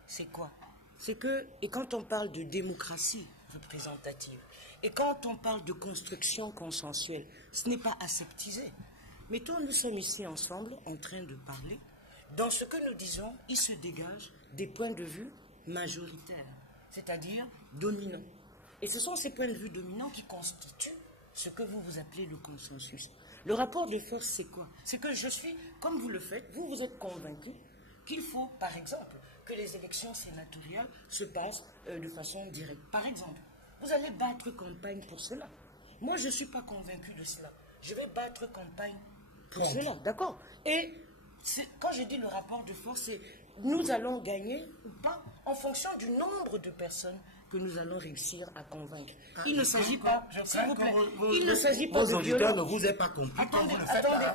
c'est quoi? C'est que, et quand on parle de démocratie représentative, et quand on parle de construction consensuelle, ce n'est pas aseptisé. Mettons, nous sommes ici ensemble en train de parler. Dans ce que nous disons, il se dégage des points de vue majoritaires, c'est-à-dire dominants. Et ce sont ces points de vue dominants qui constituent ce que vous appelez le consensus. Le rapport de force, c'est quoi? C'est que je suis, comme vous le faites, vous êtes convaincu qu'il faut, par exemple, que les élections sénatoriales se passent de façon directe. Par exemple, vous allez battre campagne pour cela. Moi, je ne suis pas convaincu de cela. Je vais battre campagne pour cela, d'accord? Et quand je dis le rapport de force, c'est nous allons gagner ou pas en fonction du nombre de personnes que nous allons réussir à convaincre. Il ne s'agit pas, s'il vous plaît, il ne s'agit pas de violence. Ne vous est pas compris. Attendez,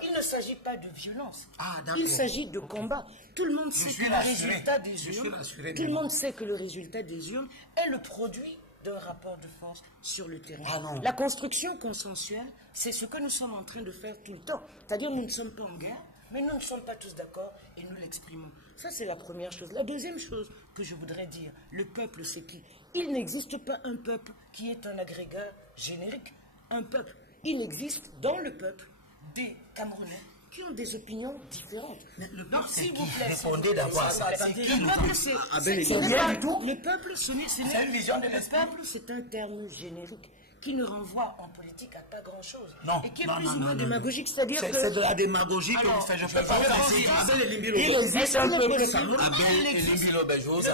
il ne s'agit pas de violence. Il s'agit de combat. Tout le monde sait que le résultat des urnes, tout le monde sait que le résultat des urnes est le produit d'un rapport de force sur le terrain. La construction consensuelle, c'est ce que nous sommes en train de faire tout le temps. C'est-à-dire, nous ne sommes pas en guerre, mais nous ne sommes pas tous d'accord et nous l'exprimons. Ça, c'est la première chose. La deuxième chose que je voudrais dire, le peuple, c'est qui? Il n'existe pas un peuple qui est un agrégat générique. Un peuple. Il existe dans le peuple des Camerounais qui ont des opinions différentes. Donc, s'il vous plaît, répondez d'abord à ça. Le peuple, le peuple, c'est une vision de l'espace. Le peuple, c'est un terme générique qui ne renvoie en politique à pas grand-chose. Et qui est plus ou moins démagogique, c'est-à-dire que... C'est de la démagogie que vous faites. Je ne peux pas il existe un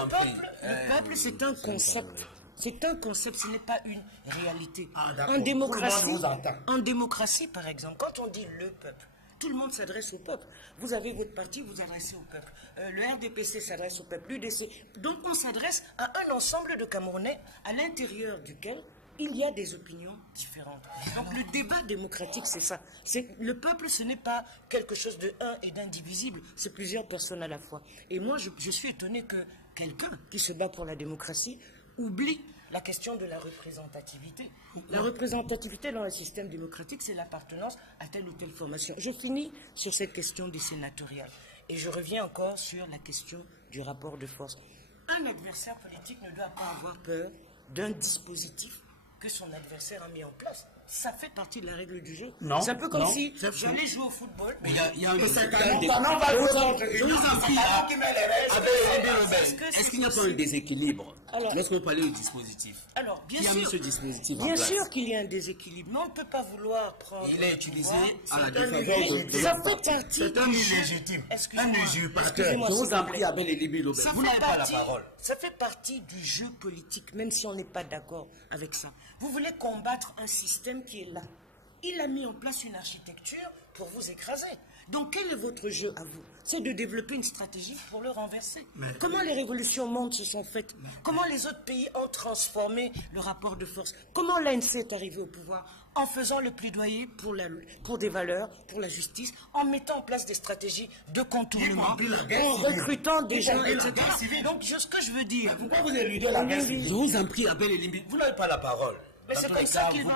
peuple. Le peuple, c'est un concept. C'est un concept, ce n'est pas une réalité. En démocratie, par exemple, quand on dit le peuple, tout le monde s'adresse au peuple. Vous avez votre parti, vous adressez au peuple. Le RDPC s'adresse au peuple, l'UDC. Donc on s'adresse à un ensemble de Camerounais à l'intérieur duquel il y a des opinions différentes. Donc le débat démocratique, c'est ça. Le peuple, ce n'est pas quelque chose de un et d'indivisible, c'est plusieurs personnes à la fois. Et moi, je suis étonné que quelqu'un qui se bat pour la démocratie oublie la question de la représentativité. La représentativité dans le système démocratique, c'est l'appartenance à telle ou telle formation. Je finis sur cette question des sénatoriales. Et je reviens encore sur la question du rapport de force. Un adversaire politique ne doit pas avoir peur d'un dispositif que son adversaire a mis en place. Ça fait partie de la règle du jeu. C'est un peu comme si j'allais jouer au football. Mais il y a un Est-ce qu'il n'y a pas un déséquilibre lorsqu'on parlait du dispositif? Alors, bien sûr. Qui a mis ce dispositif en place? Bien sûr qu'il y a un déséquilibre, mais on ne peut pas vouloir prendre... Il est utilisé à la défaveur de... Ça fait partie... C'est un illégitime. Un usurpateur. Je vous en prie, Abel Elim Bilobé. Vous n'avez pas la parole. Ça fait partie du jeu politique, même si on n'est pas d'accord avec ça. Vous voulez combattre un système qui est là. Il a mis en place une architecture pour vous écraser. Donc, quel est votre jeu à vous? C'est de développer une stratégie pour le renverser. Comment les révolutions mondes se sont faites? Comment les autres pays ont transformé le rapport de force? Comment l'ANC est arrivé au pouvoir? En faisant le plaidoyer pour des valeurs, pour la justice, en mettant en place des stratégies de contournement, en recrutant des gens, etc. Donc, ce que je veux dire... Pourquoi vous éludez la guerre civile? Je vous en prie, Abel Elim Bilobé. Vous n'avez pas la parole. Mais c'est comme ça qu'il va.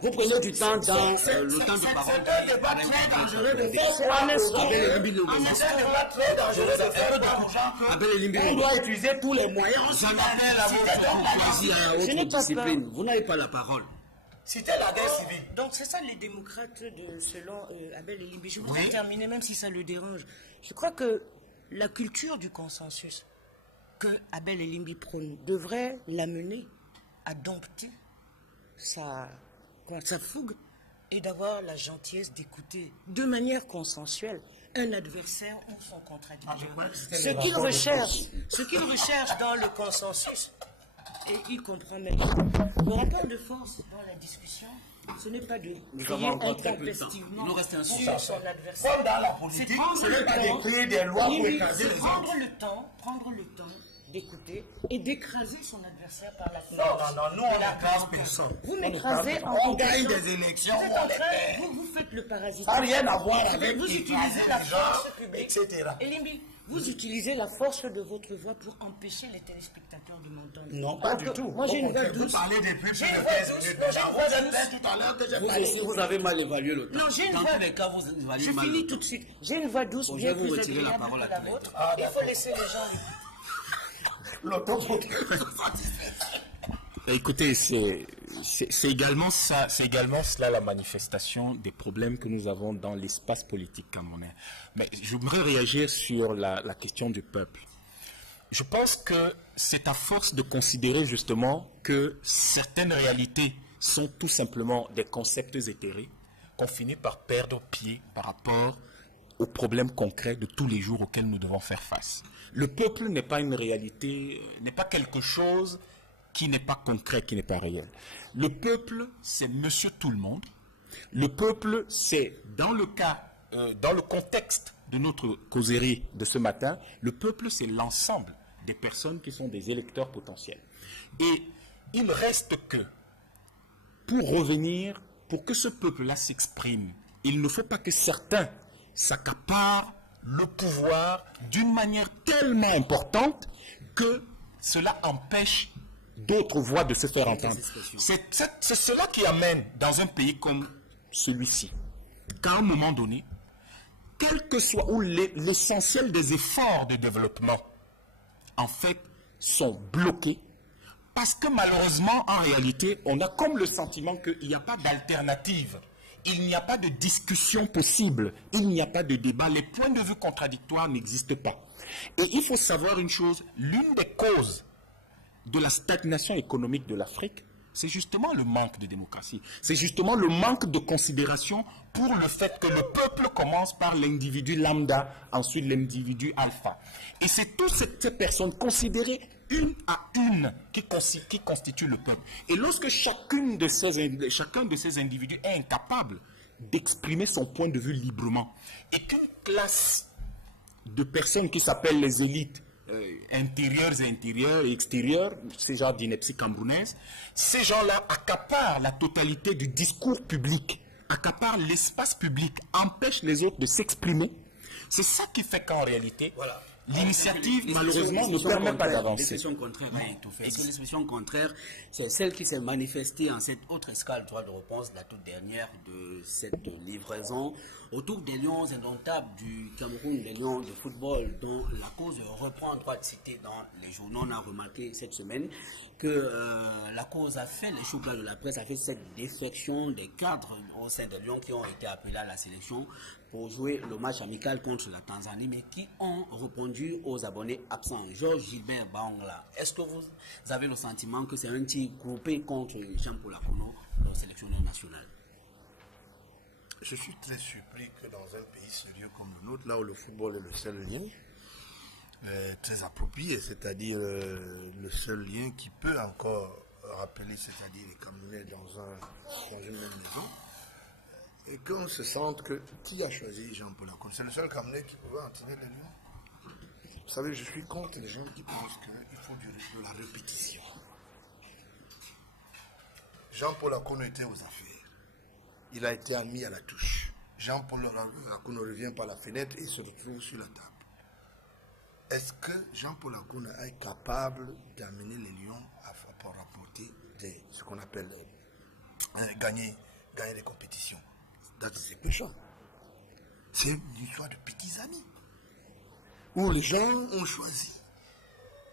Vous prenez du temps dans le temps de parole. C'est un débat très dangereux de faire. Abel Elim Bilobé. C'est un débat très dangereux de faire croire aux gens qu'on doit utiliser tous les moyens. J'en appelle à votre courtoisie, à votre discipline. Vous n'avez pas la parole. C'était la guerre civile. Donc c'est ça les démocrates selon Abel Elimbi. Je voudrais terminer, même si ça le dérange. Je crois que la culture du consensus que Abel Elimbi prône devrait l'amener à dompter sa fougue et d'avoir la gentillesse d'écouter de manière consensuelle un adversaire ou son contradicteur. Ce qu'il recherche dans le consensus, et il comprend même. Le rapport de force dans la discussion, ce n'est pas de crier intempestivement sur son adversaire. Comme dans la politique, ce n'est pas de créer des lois pour écraser les autres. Prendre le temps d'écouter et d'écraser son adversaire par la force. Non, nous on n'écrase personne. Vous m'écrasez en on gagne des élections, vous faites le parasite. Ça n'a rien à voir avec vous utilisez la force publique, etc. Elimbi, vous utilisez la force de votre voix pour empêcher les téléspectateurs de m'entendre. Non, pas du tout. Moi j'ai une voix douce. Vous parlez depuis plus de 15 minutes. Tout à l'heure que j'ai Vous aussi, vous avez mal évalué le temps. Non, j'ai une Dans voix. tous les cas, vous évaluez Je mal finis le tout temps. de suite. J'ai une voix douce, Bon, bien je vais vous plus retirer la agréable parole à que la tous les vôtre. deux. Il faut laisser les gens l'écouter. Écoutez, c'est également cela la manifestation des problèmes que nous avons dans l'espace politique camerounais. Mais je voudrais réagir sur la question du peuple. Je pense que c'est à force de considérer justement que certaines réalités sont tout simplement des concepts éthérés qu'on finit par perdre pied par rapport aux problèmes concrets de tous les jours auxquels nous devons faire face. Le peuple n'est pas une réalité, n'est pas quelque chose qui n'est pas concret, qui n'est pas réel. Le peuple, c'est monsieur tout le monde. Le peuple, c'est dans le contexte de notre causerie de ce matin, le peuple, c'est l'ensemble des personnes qui sont des électeurs potentiels. Et il reste que, pour revenir, pour que ce peuple-là s'exprime, il ne faut pas que certains s'accaparent le pouvoir d'une manière tellement importante que cela empêche d'autres voix de se faire entendre. C'est cela qui amène dans un pays comme celui-ci qu'à un moment donné, quel que soit où l'essentiel des efforts de développement, en fait, sont bloqués parce que malheureusement, en réalité, on a comme le sentiment qu'il n'y a pas d'alternative. Il n'y a pas de discussion possible, il n'y a pas de débat, les points de vue contradictoires n'existent pas. Et il faut savoir une chose, l'une des causes de la stagnation économique de l'Afrique, c'est justement le manque de démocratie. C'est justement le manque de considération pour le fait que le peuple commence par l'individu lambda, ensuite l'individu alpha. Et c'est toutes ces personnes considérées une à une qui constituent le peuple. Et lorsque chacun de ces individus est incapable d'exprimer son point de vue librement, et qu'une classe de personnes qui s'appellent les élites, intérieures et extérieures, ces gens d'ineptie camerounaise, ces gens-là accaparent la totalité du discours public, accaparent l'espace public, empêchent les autres de s'exprimer. C'est ça qui fait qu'en réalité, l'initiative, malheureusement, ne permet pas d'avancer. L'expression contraire a étouffé. Est-ce que l'expression contraire, c'est celle qui s'est manifestée en cette autre escale, droit de réponse, la toute dernière de cette livraison, autour des lions indomptables du Cameroun, des lions de football, dont la cause reprend en droit de citer dans les journaux. On a remarqué cette semaine que la cause a fait, les choux de la presse, a fait cette défection des cadres au sein des lions qui ont été appelés à la sélection pour jouer le match amical contre la Tanzanie, mais qui ont répondu aux abonnés absents. Georges Gilbert Bangla, est-ce que vous avez le sentiment que c'est un tir groupé contre Jean-Paul Akono, le sélectionneur national? Je suis très surpris que dans un pays sérieux comme le nôtre, là où le football est le seul lien, très approprié, c'est-à-dire le seul lien qui peut encore rappeler, c'est-à-dire les Camerounais dans une même maison, et qu'on se sente que qui a choisi Jean-Paul Akono? C'est le seul Camerounais qui pouvait entraîner les Lions. Vous savez, je suis contre les gens qui pensent qu'il faut de la répétition. Jean-Paul Akono était aux affaires. Il a été admis à la touche. Jean-Paul Akono revient par la fenêtre et se retrouve sur la table. Est-ce que Jean-Paul Akono est capable d'amener les Lions à rapporter ce qu'on appelle gagner des compétitions? C'est péchant. C'est une histoire de petits amis. Où les gens ont choisi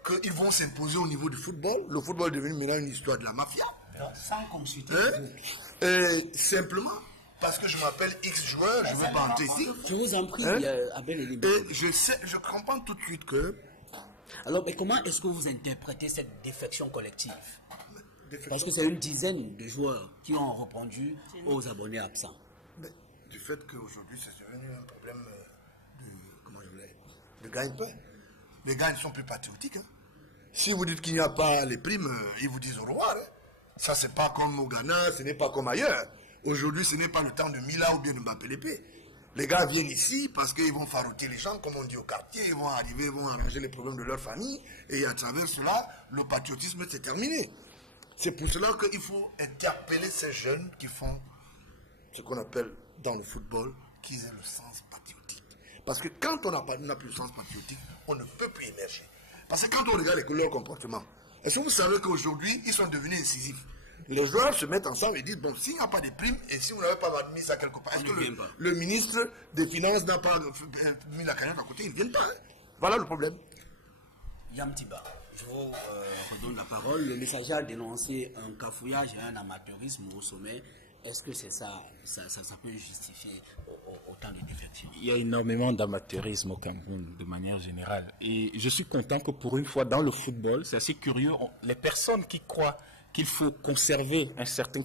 qu'ils vont s'imposer au niveau du football. Le football est devenu maintenant une histoire de la mafia. Sans consulter. Simplement, parce que je m'appelle X joueur, je ne veux pas entrer ici. Je vous en prie, Abel Elimbe. Et je comprends tout de suite que... Alors, mais comment est-ce que vous interprétez cette défection collective? Parce que c'est une dizaine de joueurs qui ont répondu aux abonnés absents. Mais, du fait qu'aujourd'hui, c'est devenu un problème de gagne-pain. Les gars ne sont plus patriotiques. Hein. Si vous dites qu'il n'y a pas les primes, ils vous disent au revoir. Hein. Ça, c'est pas comme au Ghana, ce n'est pas comme ailleurs. Aujourd'hui, ce n'est pas le temps de Mila ou bien de Mbappé l'épée. Les gars viennent ici parce qu'ils vont farouter les gens, comme on dit au quartier, ils vont arriver, ils vont arranger les problèmes de leur famille, et à travers cela, le patriotisme c'est terminé. C'est pour cela qu'il faut interpeller ces jeunes qui font ce qu'on appelle dans le football, qu'ils aient le sens patriotique. Parce que quand on n'a plus le sens patriotique, on ne peut plus émerger. Parce que quand on regarde leur comportement, est-ce que vous savez qu'aujourd'hui, ils sont devenus incisifs? Les joueurs se mettent ensemble et disent, bon, s'il n'y a pas de primes, et si vous n'avez pas mis ça quelque part, est-ce que le ministre des Finances n'a pas mis la cagnotte à côté? Ils ne viennent pas. Hein. Voilà le problème. Yamtiba, je vous redonne la parole. Le messager a dénoncé un cafouillage et un amateurisme au sommet. Est-ce que c'est ça peut justifier autant de défections? Il y a énormément d'amateurisme au Cameroun de manière générale. Et je suis content que pour une fois dans le football, c'est assez curieux, les personnes qui croient qu'il faut conserver un certain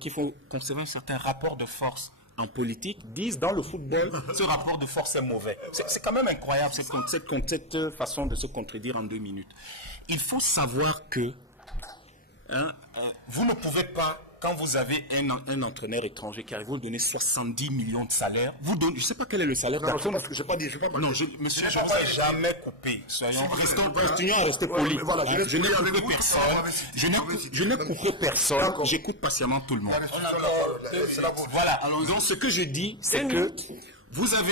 rapport de force en politique disent dans le football ce rapport de force est mauvais. C'est quand même incroyable cette façon de se contredire en 2 minutes. Il faut savoir que vous ne pouvez pas, quand vous avez un entraîneur étranger qui arrive, vous donner 70 millions de salaire. Vous donnez, je ne sais pas quel est le salaire d'Akono. Parce que je n'ai pas dit, je ne sais pas. Non, monsieur, je ne vous ai jamais coupé. Continuons à rester polis. Voilà, Je n'ai coupé personne. Je n'ai coupé personne. J'écoute patiemment tout le monde. Voilà. Donc, ce que je dis, c'est que vous avez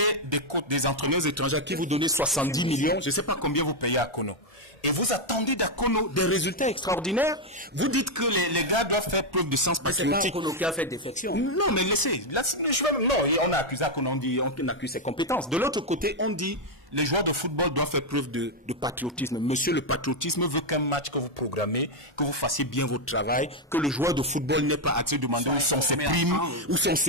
des entraîneurs étrangers qui vous donnent 70 millions. Je ne sais pas combien vous payez à Akono. Et vous attendez d'Akono des résultats extraordinaires. Vous dites que les gars doivent faire preuve de sens patriotique. C'est pas Akono qui a fait défection. Non, mais laissez. Là, on a accusé Akono, on accuse ses compétences. De l'autre côté, on dit les joueurs de football doivent faire preuve de patriotisme. Monsieur, le patriotisme veut qu'un match que vous programmez, que vous fassiez bien votre travail, que le joueur de football n'ait pas à se demander où sont ses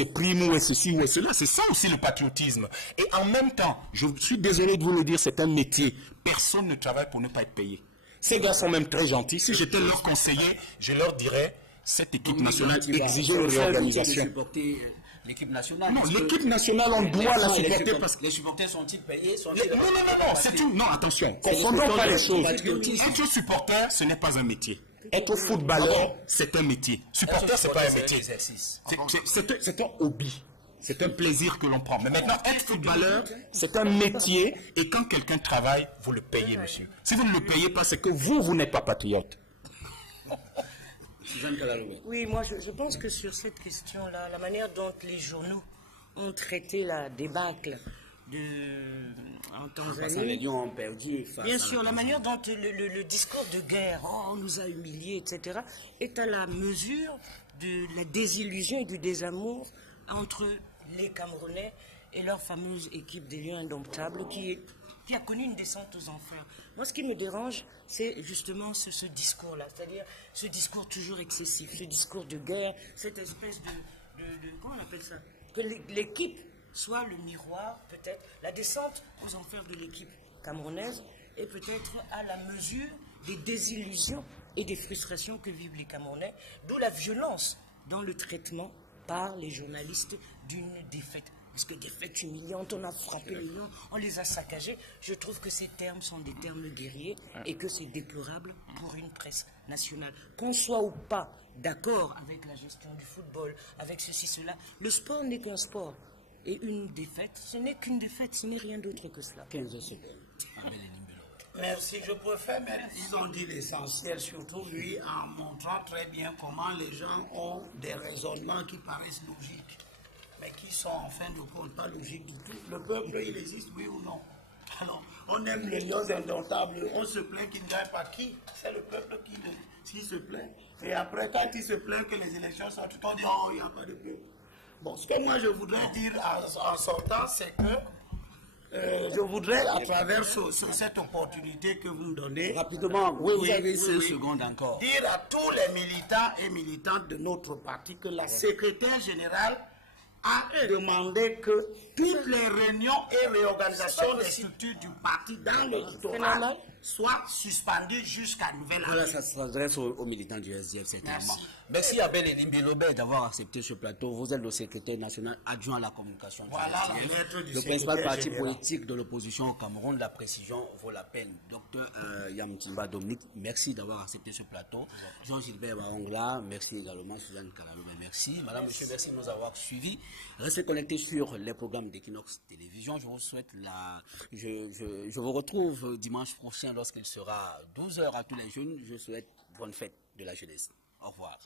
primes, où est ceci, où est cela. C'est ça aussi le patriotisme. Et en même temps, je suis désolé de vous le dire, c'est un métier. Personne ne travaille pour ne pas être payé. Ces gars sont même très gentils. Si j'étais leur conseiller, je leur dirais, cette équipe nationale exige une réorganisation. L'équipe nationale. Non, l'équipe nationale, on doit la supporter parce que... Les supporters sont-ils payés? Non, attention. Confondons pas les choses. Être supporter, ce n'est pas un métier. Être footballeur, c'est un métier. Supporter, c'est pas un métier. C'est un hobby. C'est un plaisir que l'on prend. Mais maintenant, être footballeur, c'est un métier. Et quand quelqu'un travaille, vous le payez, monsieur. Si vous ne le payez pas, c'est que vous n'êtes pas patriote. Oui, moi je pense que sur cette question-là, la manière dont les journaux ont traité la débâcle en Tanzanie. Les Lions ont perdu. Bien sûr, la manière dont le discours de guerre, on nous a humiliés, etc., est à la mesure de la désillusion et du désamour entre les Camerounais et leur fameuse équipe des Lions indomptables qui a connu une descente aux enfers. Moi, ce qui me dérange, c'est justement ce discours-là, c'est-à-dire ce discours toujours excessif, ce discours de guerre, cette espèce de comment on appelle ça? Que l'équipe soit le miroir, peut-être, la descente aux enfers de l'équipe camerounaise est peut-être à la mesure des désillusions et des frustrations que vivent les Camerounais, d'où la violence dans le traitement par les journalistes d'une défaite. Parce que défaite humiliante, on a frappé les Lions, on les a saccagés. Je trouve que ces termes sont des termes guerriers et que c'est déplorable pour une presse nationale. Qu'on soit ou pas d'accord avec la gestion du football, avec ceci, cela, le sport n'est qu'un sport. Et une défaite, ce n'est qu'une défaite, ce n'est rien d'autre que cela. 15 secondes. Merci, je préfère, mais ils ont dit l'essentiel, surtout lui, en montrant très bien comment les gens ont des raisonnements qui paraissent logiques, mais qui sont en fin de compte pas logiques du tout. Le peuple, il existe, oui ou non? Alors, on aime les Lions indomptables, on se plaint qu'il ne gagne pas qui? C'est le peuple qui se plaint. Et après, quand il se plaint que les élections sont tout, on dit, oh, il n'y a pas de peuple. Bon, ce que moi je voudrais dire en sortant, c'est que je voudrais, à travers cette opportunité que vous me donnez, Rapidement, vous avez 5 secondes encore. dire à tous les militants et militantes de notre parti que la secrétaire générale a demandé que toutes les réunions et réorganisations des structures du parti dans le littoral soient suspendues jusqu'à nouvel Voilà, avis. ça s'adresse aux militants du SDF, certainement. Merci. Merci Abel Elimbilobé d'avoir accepté ce plateau. Vous êtes le secrétaire national adjoint à la communication Voilà du la SDF. lettre du Le principal secrétaire parti général. politique de l'opposition au Cameroun. La précision vaut la peine. Docteur Yamtimba Dominique, merci d'avoir accepté ce plateau. Jean-Gilbert Baongla, merci également. Suzanne Kalalou, merci. Madame, monsieur, merci de nous avoir suivis. Restez connectés sur les programmes d'Equinox Télévision. Je vous souhaite je vous retrouve dimanche prochain lorsqu'il sera 12h à tous les jeunes. Je souhaite bonne fête de la jeunesse. Au revoir.